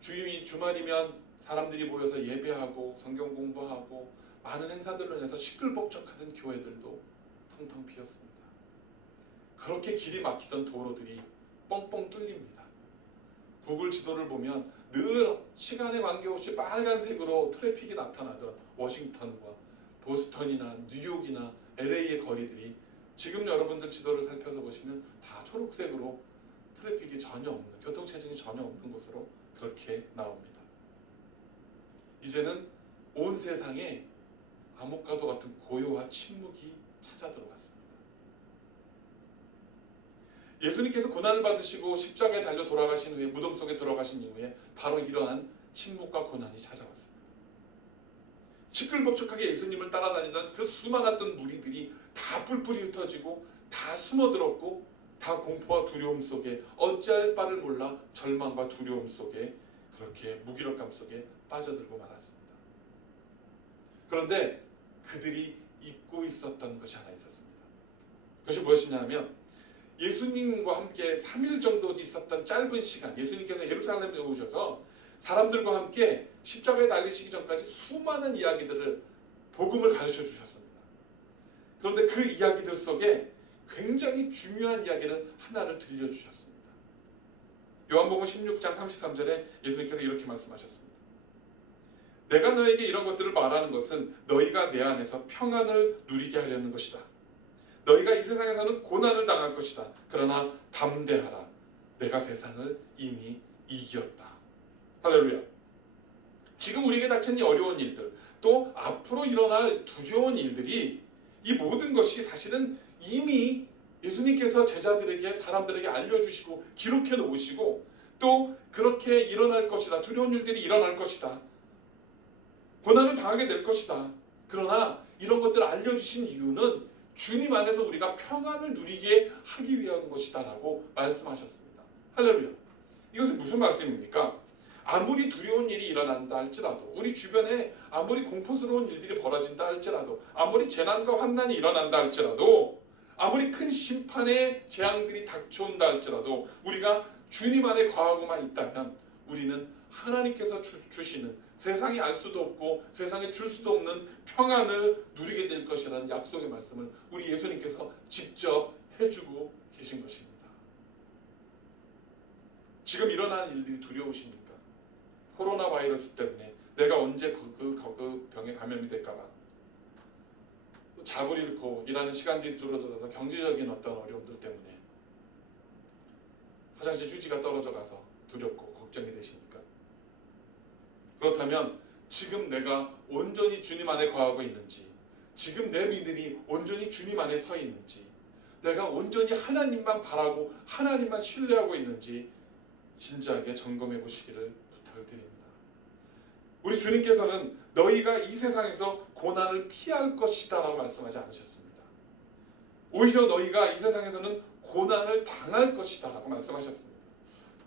주말이면 사람들이 모여서 예배하고 성경 공부하고 많은 행사들로 인해서 시끌벅적하던 교회들도 텅텅 비었습니다. 그렇게 길이 막히던 도로들이 뻥뻥 뚫립니다. 구글 지도를 보면 늘 시간에 관계없이 빨간색으로 트래픽이 나타나던 워싱턴과 보스턴이나 뉴욕이나 LA의 거리들이 지금 여러분들 지도를 살펴서 보시면 다 초록색으로 트래픽이 전혀 없는, 교통체증이 전혀 없는 곳으로 그렇게 나옵니다. 이제는 온 세상에 암흑과도 같은 고요와 침묵이 찾아 들어왔습니다. 예수님께서 고난을 받으시고 십자가에 달려 돌아가신 후에 무덤 속에 들어가신 이후에 바로 이러한 침묵과 고난이 찾아왔습니다. 시끌벅적하게 예수님을 따라다니던 그 수많았던 무리들이 다 뿔뿔이 흩어지고 다 숨어들었고 다 공포와 두려움 속에 어찌할 바를 몰라 절망과 두려움 속에 그렇게 무기력감 속에 빠져들고 말았습니다. 그런데 그들이 잊고 있었던 것이 하나 있었습니다. 그것이 무엇이냐면 예수님과 함께 3일 정도 있었던 짧은 시간, 예수님께서 예루살렘에 오셔서 사람들과 함께 십자가에 달리시기 전까지 수많은 이야기들을 복음을 가르쳐 주셨습니다. 그런데 그 이야기들 속에 굉장히 중요한 이야기를 하나를 들려주셨습니다. 요한복음 16장 33절에 예수님께서 이렇게 말씀하셨습니다. 내가 너에게 이런 것들을 말하는 것은 너희가 내 안에서 평안을 누리게 하려는 것이다. 너희가 이 세상에서는 고난을 당할 것이다. 그러나 담대하라. 내가 세상을 이미 이겼다. 할렐루야. 지금 우리에게 닥친 이 어려운 일들, 또 앞으로 일어날 두려운 일들이 이 모든 것이 사실은 이미 예수님께서 제자들에게 사람들에게 알려주시고 기록해 놓으시고 또 그렇게 일어날 것이다. 두려운 일들이 일어날 것이다. 고난을 당하게 될 것이다. 그러나 이런 것들을 알려주신 이유는 주님 안에서 우리가 평안을 누리게 하기 위한 것이다 라고 말씀하셨습니다. 할렐루야. 이것은 무슨 말씀입니까? 아무리 두려운 일이 일어난다 할지라도 우리 주변에 아무리 공포스러운 일들이 벌어진다 할지라도 아무리 재난과 환난이 일어난다 할지라도 아무리 큰 심판의 재앙들이 닥쳐온다 할지라도 우리가 주님 안에 거하고만 있다면 우리는 하나님께서 주시는 세상이 알 수도 없고 세상에 줄 수도 없는 평안을 누리게 될 것이라는 약속의 말씀을 우리 예수님께서 직접 해주고 계신 것입니다. 지금 일어나는 일들이 두려우십니까? 코로나 바이러스 때문에 내가 언제 그 병에 감염이 될까봐 잡을 잃고 일하는 시간들이 줄어들어서 경제적인 어떤 어려움들 때문에 화장실 휴지가 떨어져 가서 두렵고 걱정이 되십니까? 그렇다면 지금 내가 온전히 주님 안에 거하고 있는지, 지금 내 믿음이 온전히 주님 안에 서 있는지, 내가 온전히 하나님만 바라고 하나님만 신뢰하고 있는지 진지하게 점검해 보시기를 부탁을 드립니다. 우리 주님께서는 너희가 이 세상에서 고난을 피할 것이다 라고 말씀하지 않으셨습니다. 오히려 너희가 이 세상에서는 고난을 당할 것이다 라고 말씀하셨습니다.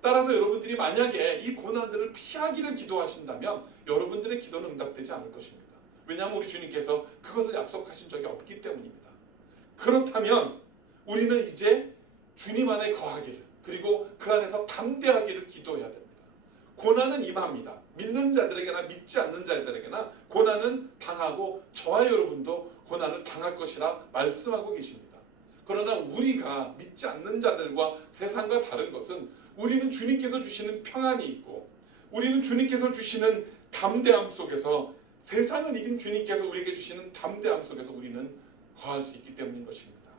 따라서 여러분들이 만약에 이 고난들을 피하기를 기도하신다면 여러분들의 기도는 응답되지 않을 것입니다. 왜냐하면 우리 주님께서 그것을 약속하신 적이 없기 때문입니다. 그렇다면 우리는 이제 주님 안에 거하기를 그리고 그 안에서 담대하기를 기도해야 됩니다. 고난은 임합니다. 믿는 자들에게나 믿지 않는 자들에게나 고난은 당하고 저와 여러분도 고난을 당할 것이라 말씀하고 계십니다. 그러나 우리가 믿지 않는 자들과 세상과 다른 것은 우리는 주님께서 주시는 평안이 있고 우리는 주님께서 주시는 담대함 속에서 세상을 이긴 주님께서 우리에게 주시는 담대함 속에서 우리는 거할 수 있기 때문인 것입니다.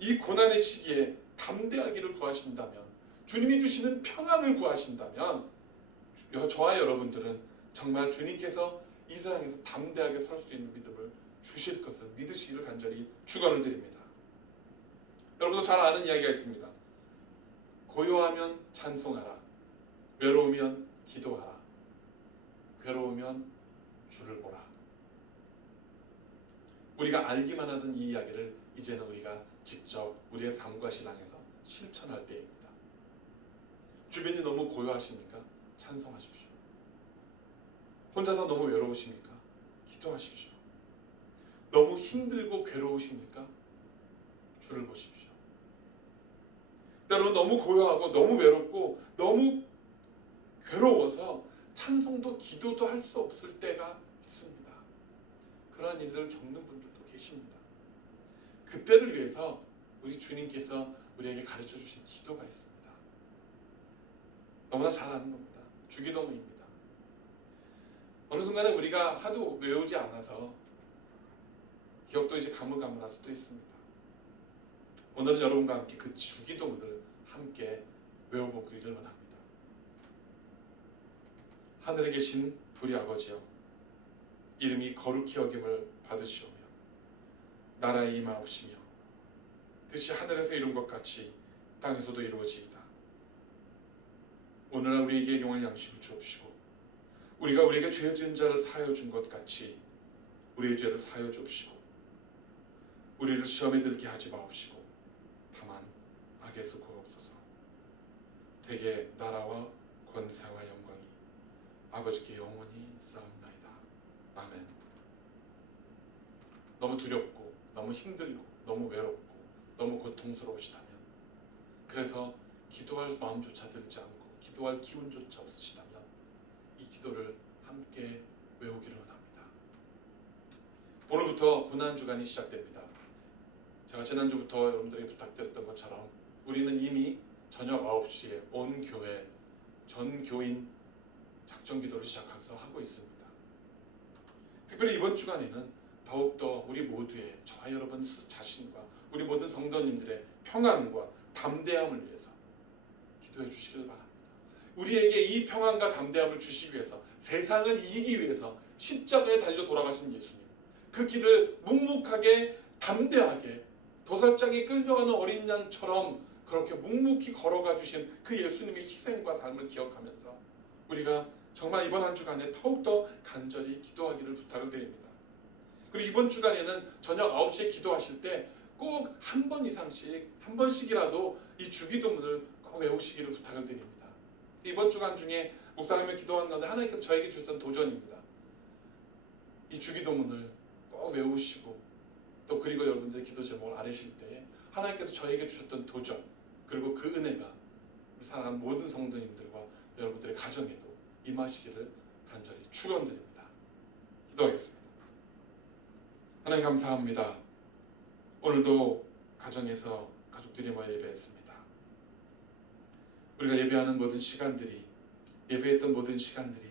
이 고난의 시기에 담대하기를 구하신다면 주님이 주시는 평안을 구하신다면 저와 여러분들은 정말 주님께서 이 세상에서 담대하게 설 수 있는 믿음을 주실 것을 믿으시기를 간절히 축원을 드립니다. 여러분도 잘 아는 이야기가 있습니다. 고요하면 찬송하라, 외로우면 기도하라, 괴로우면 주를 보라. 우리가 알기만 하던 이 이야기를 이제는 우리가 직접 우리의 삶과 신앙에서 실천할 때입니다. 주변이 너무 고요하십니까? 찬송하십시오. 혼자서 너무 외로우십니까? 기도하십시오. 너무 힘들고 괴로우십니까? 주를 보십시오. 여러분, 너무 고요하고 너무 외롭고 너무 괴로워서 찬송도 기도도 할 수 없을 때가 있습니다. 그러한 일들을 겪는 분들도 계십니다. 그때를 위해서 우리 주님께서 우리에게 가르쳐 주신 기도가 있습니다. 너무나 잘 아는 겁니다. 주기도문입니다. 어느 순간에 우리가 하도 외우지 않아서 기억도 이제 가물가물할 수도 있습니다. 오늘은 여러분과 함께 그 주기도문을 함께 외워보기를 원합니다. 하늘에 계신 우리 아버지여, 이름이 거룩히 여김을 받으시오며 나라의 임하옵시며 뜻이 하늘에서 이룬 것 같이 땅에서도 이루어지이다. 오늘날 우리에게 용할 양식을 주옵시고 우리가 우리에게 죄 지은 자를 사하여 준 것 같이 우리의 죄를 사하여 주옵시고 우리를 시험에 들게 하지 마옵시고 다만 악에서 구하옵소서. 대개 나라와 권세와 영광이 아버지께 영원히 있사옵나이다. 아멘. 너무 두렵고 너무 힘들고 너무 외롭고 너무 고통스러우시다면, 그래서 기도할 마음조차 들지 않고 기도할 기운조차 없으시다면 이 기도를 함께 외우기를 원합니다. 오늘부터 고난주간이 시작됩니다. 제가 지난주부터 여러분들에게 부탁드렸던 것처럼 우리는 이미 저녁 9시에 온 교회 전 교인 작정 기도를 시작해서 하고 있습니다. 특별히 이번 주간에는 더욱더 우리 모두의, 저와 여러분 자신과 우리 모든 성도님들의 평안과 담대함을 위해서 기도해 주시길 바랍니다. 우리에게 이 평안과 담대함을 주시기 위해서, 세상을 이기기 위해서 십자가에 달려 돌아가신 예수님, 그 길을 묵묵하게 담대하게 도살장에 끌려가는 어린 양처럼 그렇게 묵묵히 걸어가 주신 그 예수님의 희생과 삶을 기억하면서 우리가 정말 이번 한 주간에 더욱더 간절히 기도하기를 부탁을 드립니다. 그리고 이번 주간에는 저녁 9시에 기도하실 때 꼭 한 번 이상씩, 한 번씩이라도 이 주기도문을 꼭 외우시기를 부탁을 드립니다. 이번 주간 중에 묵상하며 기도하는 가운데 하나님께서 저에게 주셨던 도전입니다. 이 주기도문을 꼭 외우시고 또 그리고 여러분들의 기도 제목을 아뢰실 때에 하나님께서 저에게 주셨던 도전, 그리고 그 은혜가 우리 사랑하는 모든 성도님들과 여러분들의 가정에도 임하시기를 간절히 축원드립니다. 기도하겠습니다. 하나님 감사합니다. 오늘도 가정에서 가족들이 모여 예배했습니다. 우리가 예배하는 모든 시간들이, 예배했던 모든 시간들이,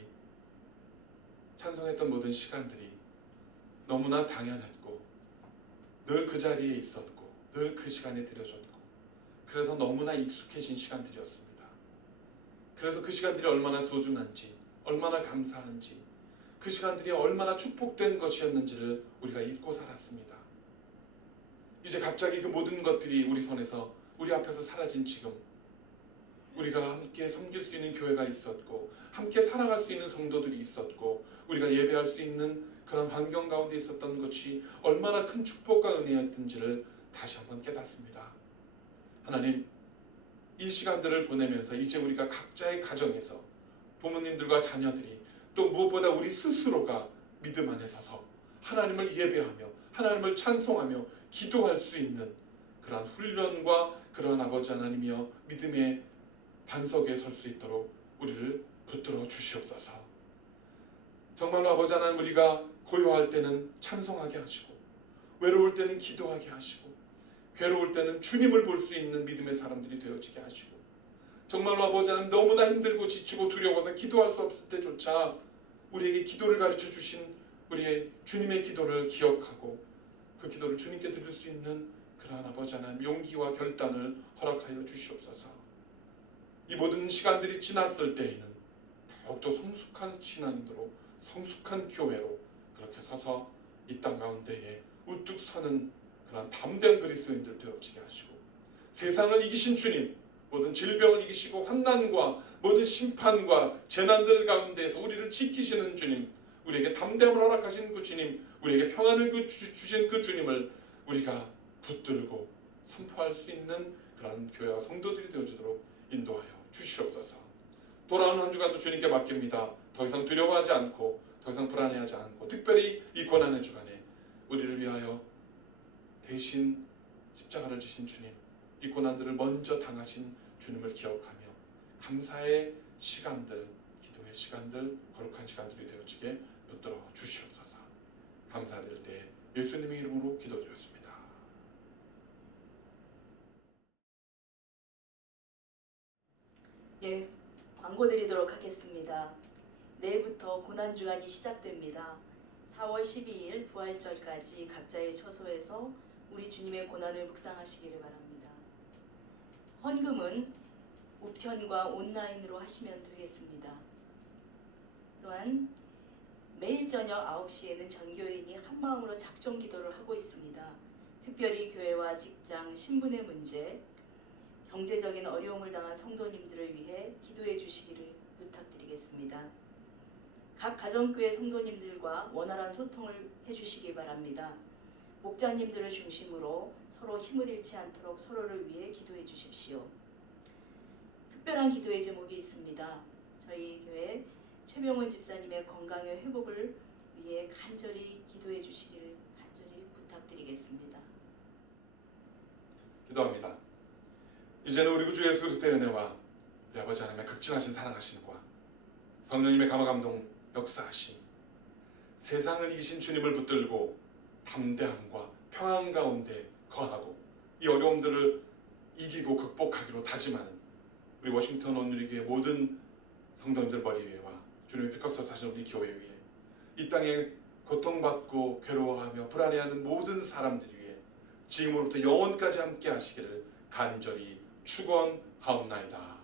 찬송했던 모든 시간들이 너무나 당연했고 늘 그 자리에 있었고 늘 그 시간에 드려졌고, 그래서 너무나 익숙해진 시간들이었습니다. 그래서 그 시간들이 얼마나 소중한지, 얼마나 감사한지, 그 시간들이 얼마나 축복된 것이었는지를 우리가 잊고 살았습니다. 이제 갑자기 그 모든 것들이 우리 손에서, 우리 앞에서 사라진 지금, 우리가 함께 섬길 수 있는 교회가 있었고 함께 사랑할 수 있는 성도들이 있었고 우리가 예배할 수 있는 그런 환경 가운데 있었던 것이 얼마나 큰 축복과 은혜였던지를 다시 한번 깨닫습니다. 하나님, 이 시간들을 보내면서 이제 우리가 각자의 가정에서 부모님들과 자녀들이, 또 무엇보다 우리 스스로가 믿음 안에 서서 하나님을 예배하며 하나님을 찬송하며 기도할 수 있는 그러한 훈련과 그러한 아버지 하나님이여 믿음의 반석에 설 수 있도록 우리를 붙들어 주시옵소서. 정말로 아버지 하나님, 우리가 고요할 때는 찬송하게 하시고 외로울 때는 기도하게 하시고 괴로울 때는 주님을 볼 수 있는 믿음의 사람들이 되어지게 하시고, 정말로 아버지 하나님 너무나 힘들고 지치고 두려워서 기도할 수 없을 때조차 우리에게 기도를 가르쳐 주신 우리의 주님의 기도를 기억하고 그 기도를 주님께 드릴 수 있는 그러한 아버지 하나님 용기와 결단을 허락하여 주시옵소서. 이 모든 시간들이 지났을 때에는 더욱더 성숙한 신앙인으로, 성숙한 교회로 그렇게 서서 이 땅 가운데에 우뚝 서는 그런 담대한 그리스도인들 되어지게 하시고, 세상을 이기신 주님, 모든 질병을 이기시고 환난과 모든 심판과 재난들 가운데에서 우리를 지키시는 주님, 우리에게 담대함을 허락하신 그 주님, 우리에게 평안을 주신 그 주님을 우리가 붙들고 선포할 수 있는 그런 교회와 성도들이 되어주도록 인도하여 주시옵소서. 돌아오는 한 주간도 주님께 맡깁니다. 더 이상 두려워하지 않고, 더 이상 불안해하지 않고, 특별히 이 고난의 주간에 우리를 위하여 대신 십자가를 지신 주님, 이 고난들을 먼저 당하신 주님을 기억하며 감사의 시간들, 기도의 시간들, 거룩한 시간들이 되어지게 붙들어 주시옵소서. 감사드릴 때 예수님의 이름으로 기도드렸습니다. 예, 광고 드리도록 하겠습니다. 내일부터 고난주간이 시작됩니다. 4월 12일 부활절까지 각자의 처소에서 우리 주님의 고난을 묵상하시기를 바랍니다. 헌금은 우편과 온라인으로 하시면 되겠습니다. 또한 매일 저녁 9시에는 전교인이 한마음으로 작정 기도를 하고 있습니다. 특별히 교회와 직장, 신분의 문제, 경제적인 어려움을 당한 성도님들을 위해 기도해 주시기를 부탁드리겠습니다. 각 가정교회 성도님들과 원활한 소통을 해주시기 바랍니다. 목자님들을 중심으로 서로 힘을 잃지 않도록 서로를 위해 기도해 주십시오. 특별한 기도의 제목이 있습니다. 저희 교회 최병원 집사님의 건강의 회복을 위해 간절히 기도해 주시기를 간절히 부탁드리겠습니다. 기도합니다. 이제는 우리 구주 예수 그리스도의 은혜와 우리 아버지 하나님의 극진하신 사랑하심과 성령님의 감화감동 역사하심, 세상을 이기신 주님을 붙들고 담대함과 평안 가운데 거하고 이 어려움들을 이기고 극복하기로 다짐하는 우리 워싱턴 온누리교회 모든 성도님들 머리 위에와 주님의 피값으로 사신 우리 교회 위에, 이 땅에 고통받고 괴로워하며 불안해하는 모든 사람들 위에 지금으로부터 영원까지 함께 하시기를 간절히 축원하옵나이다.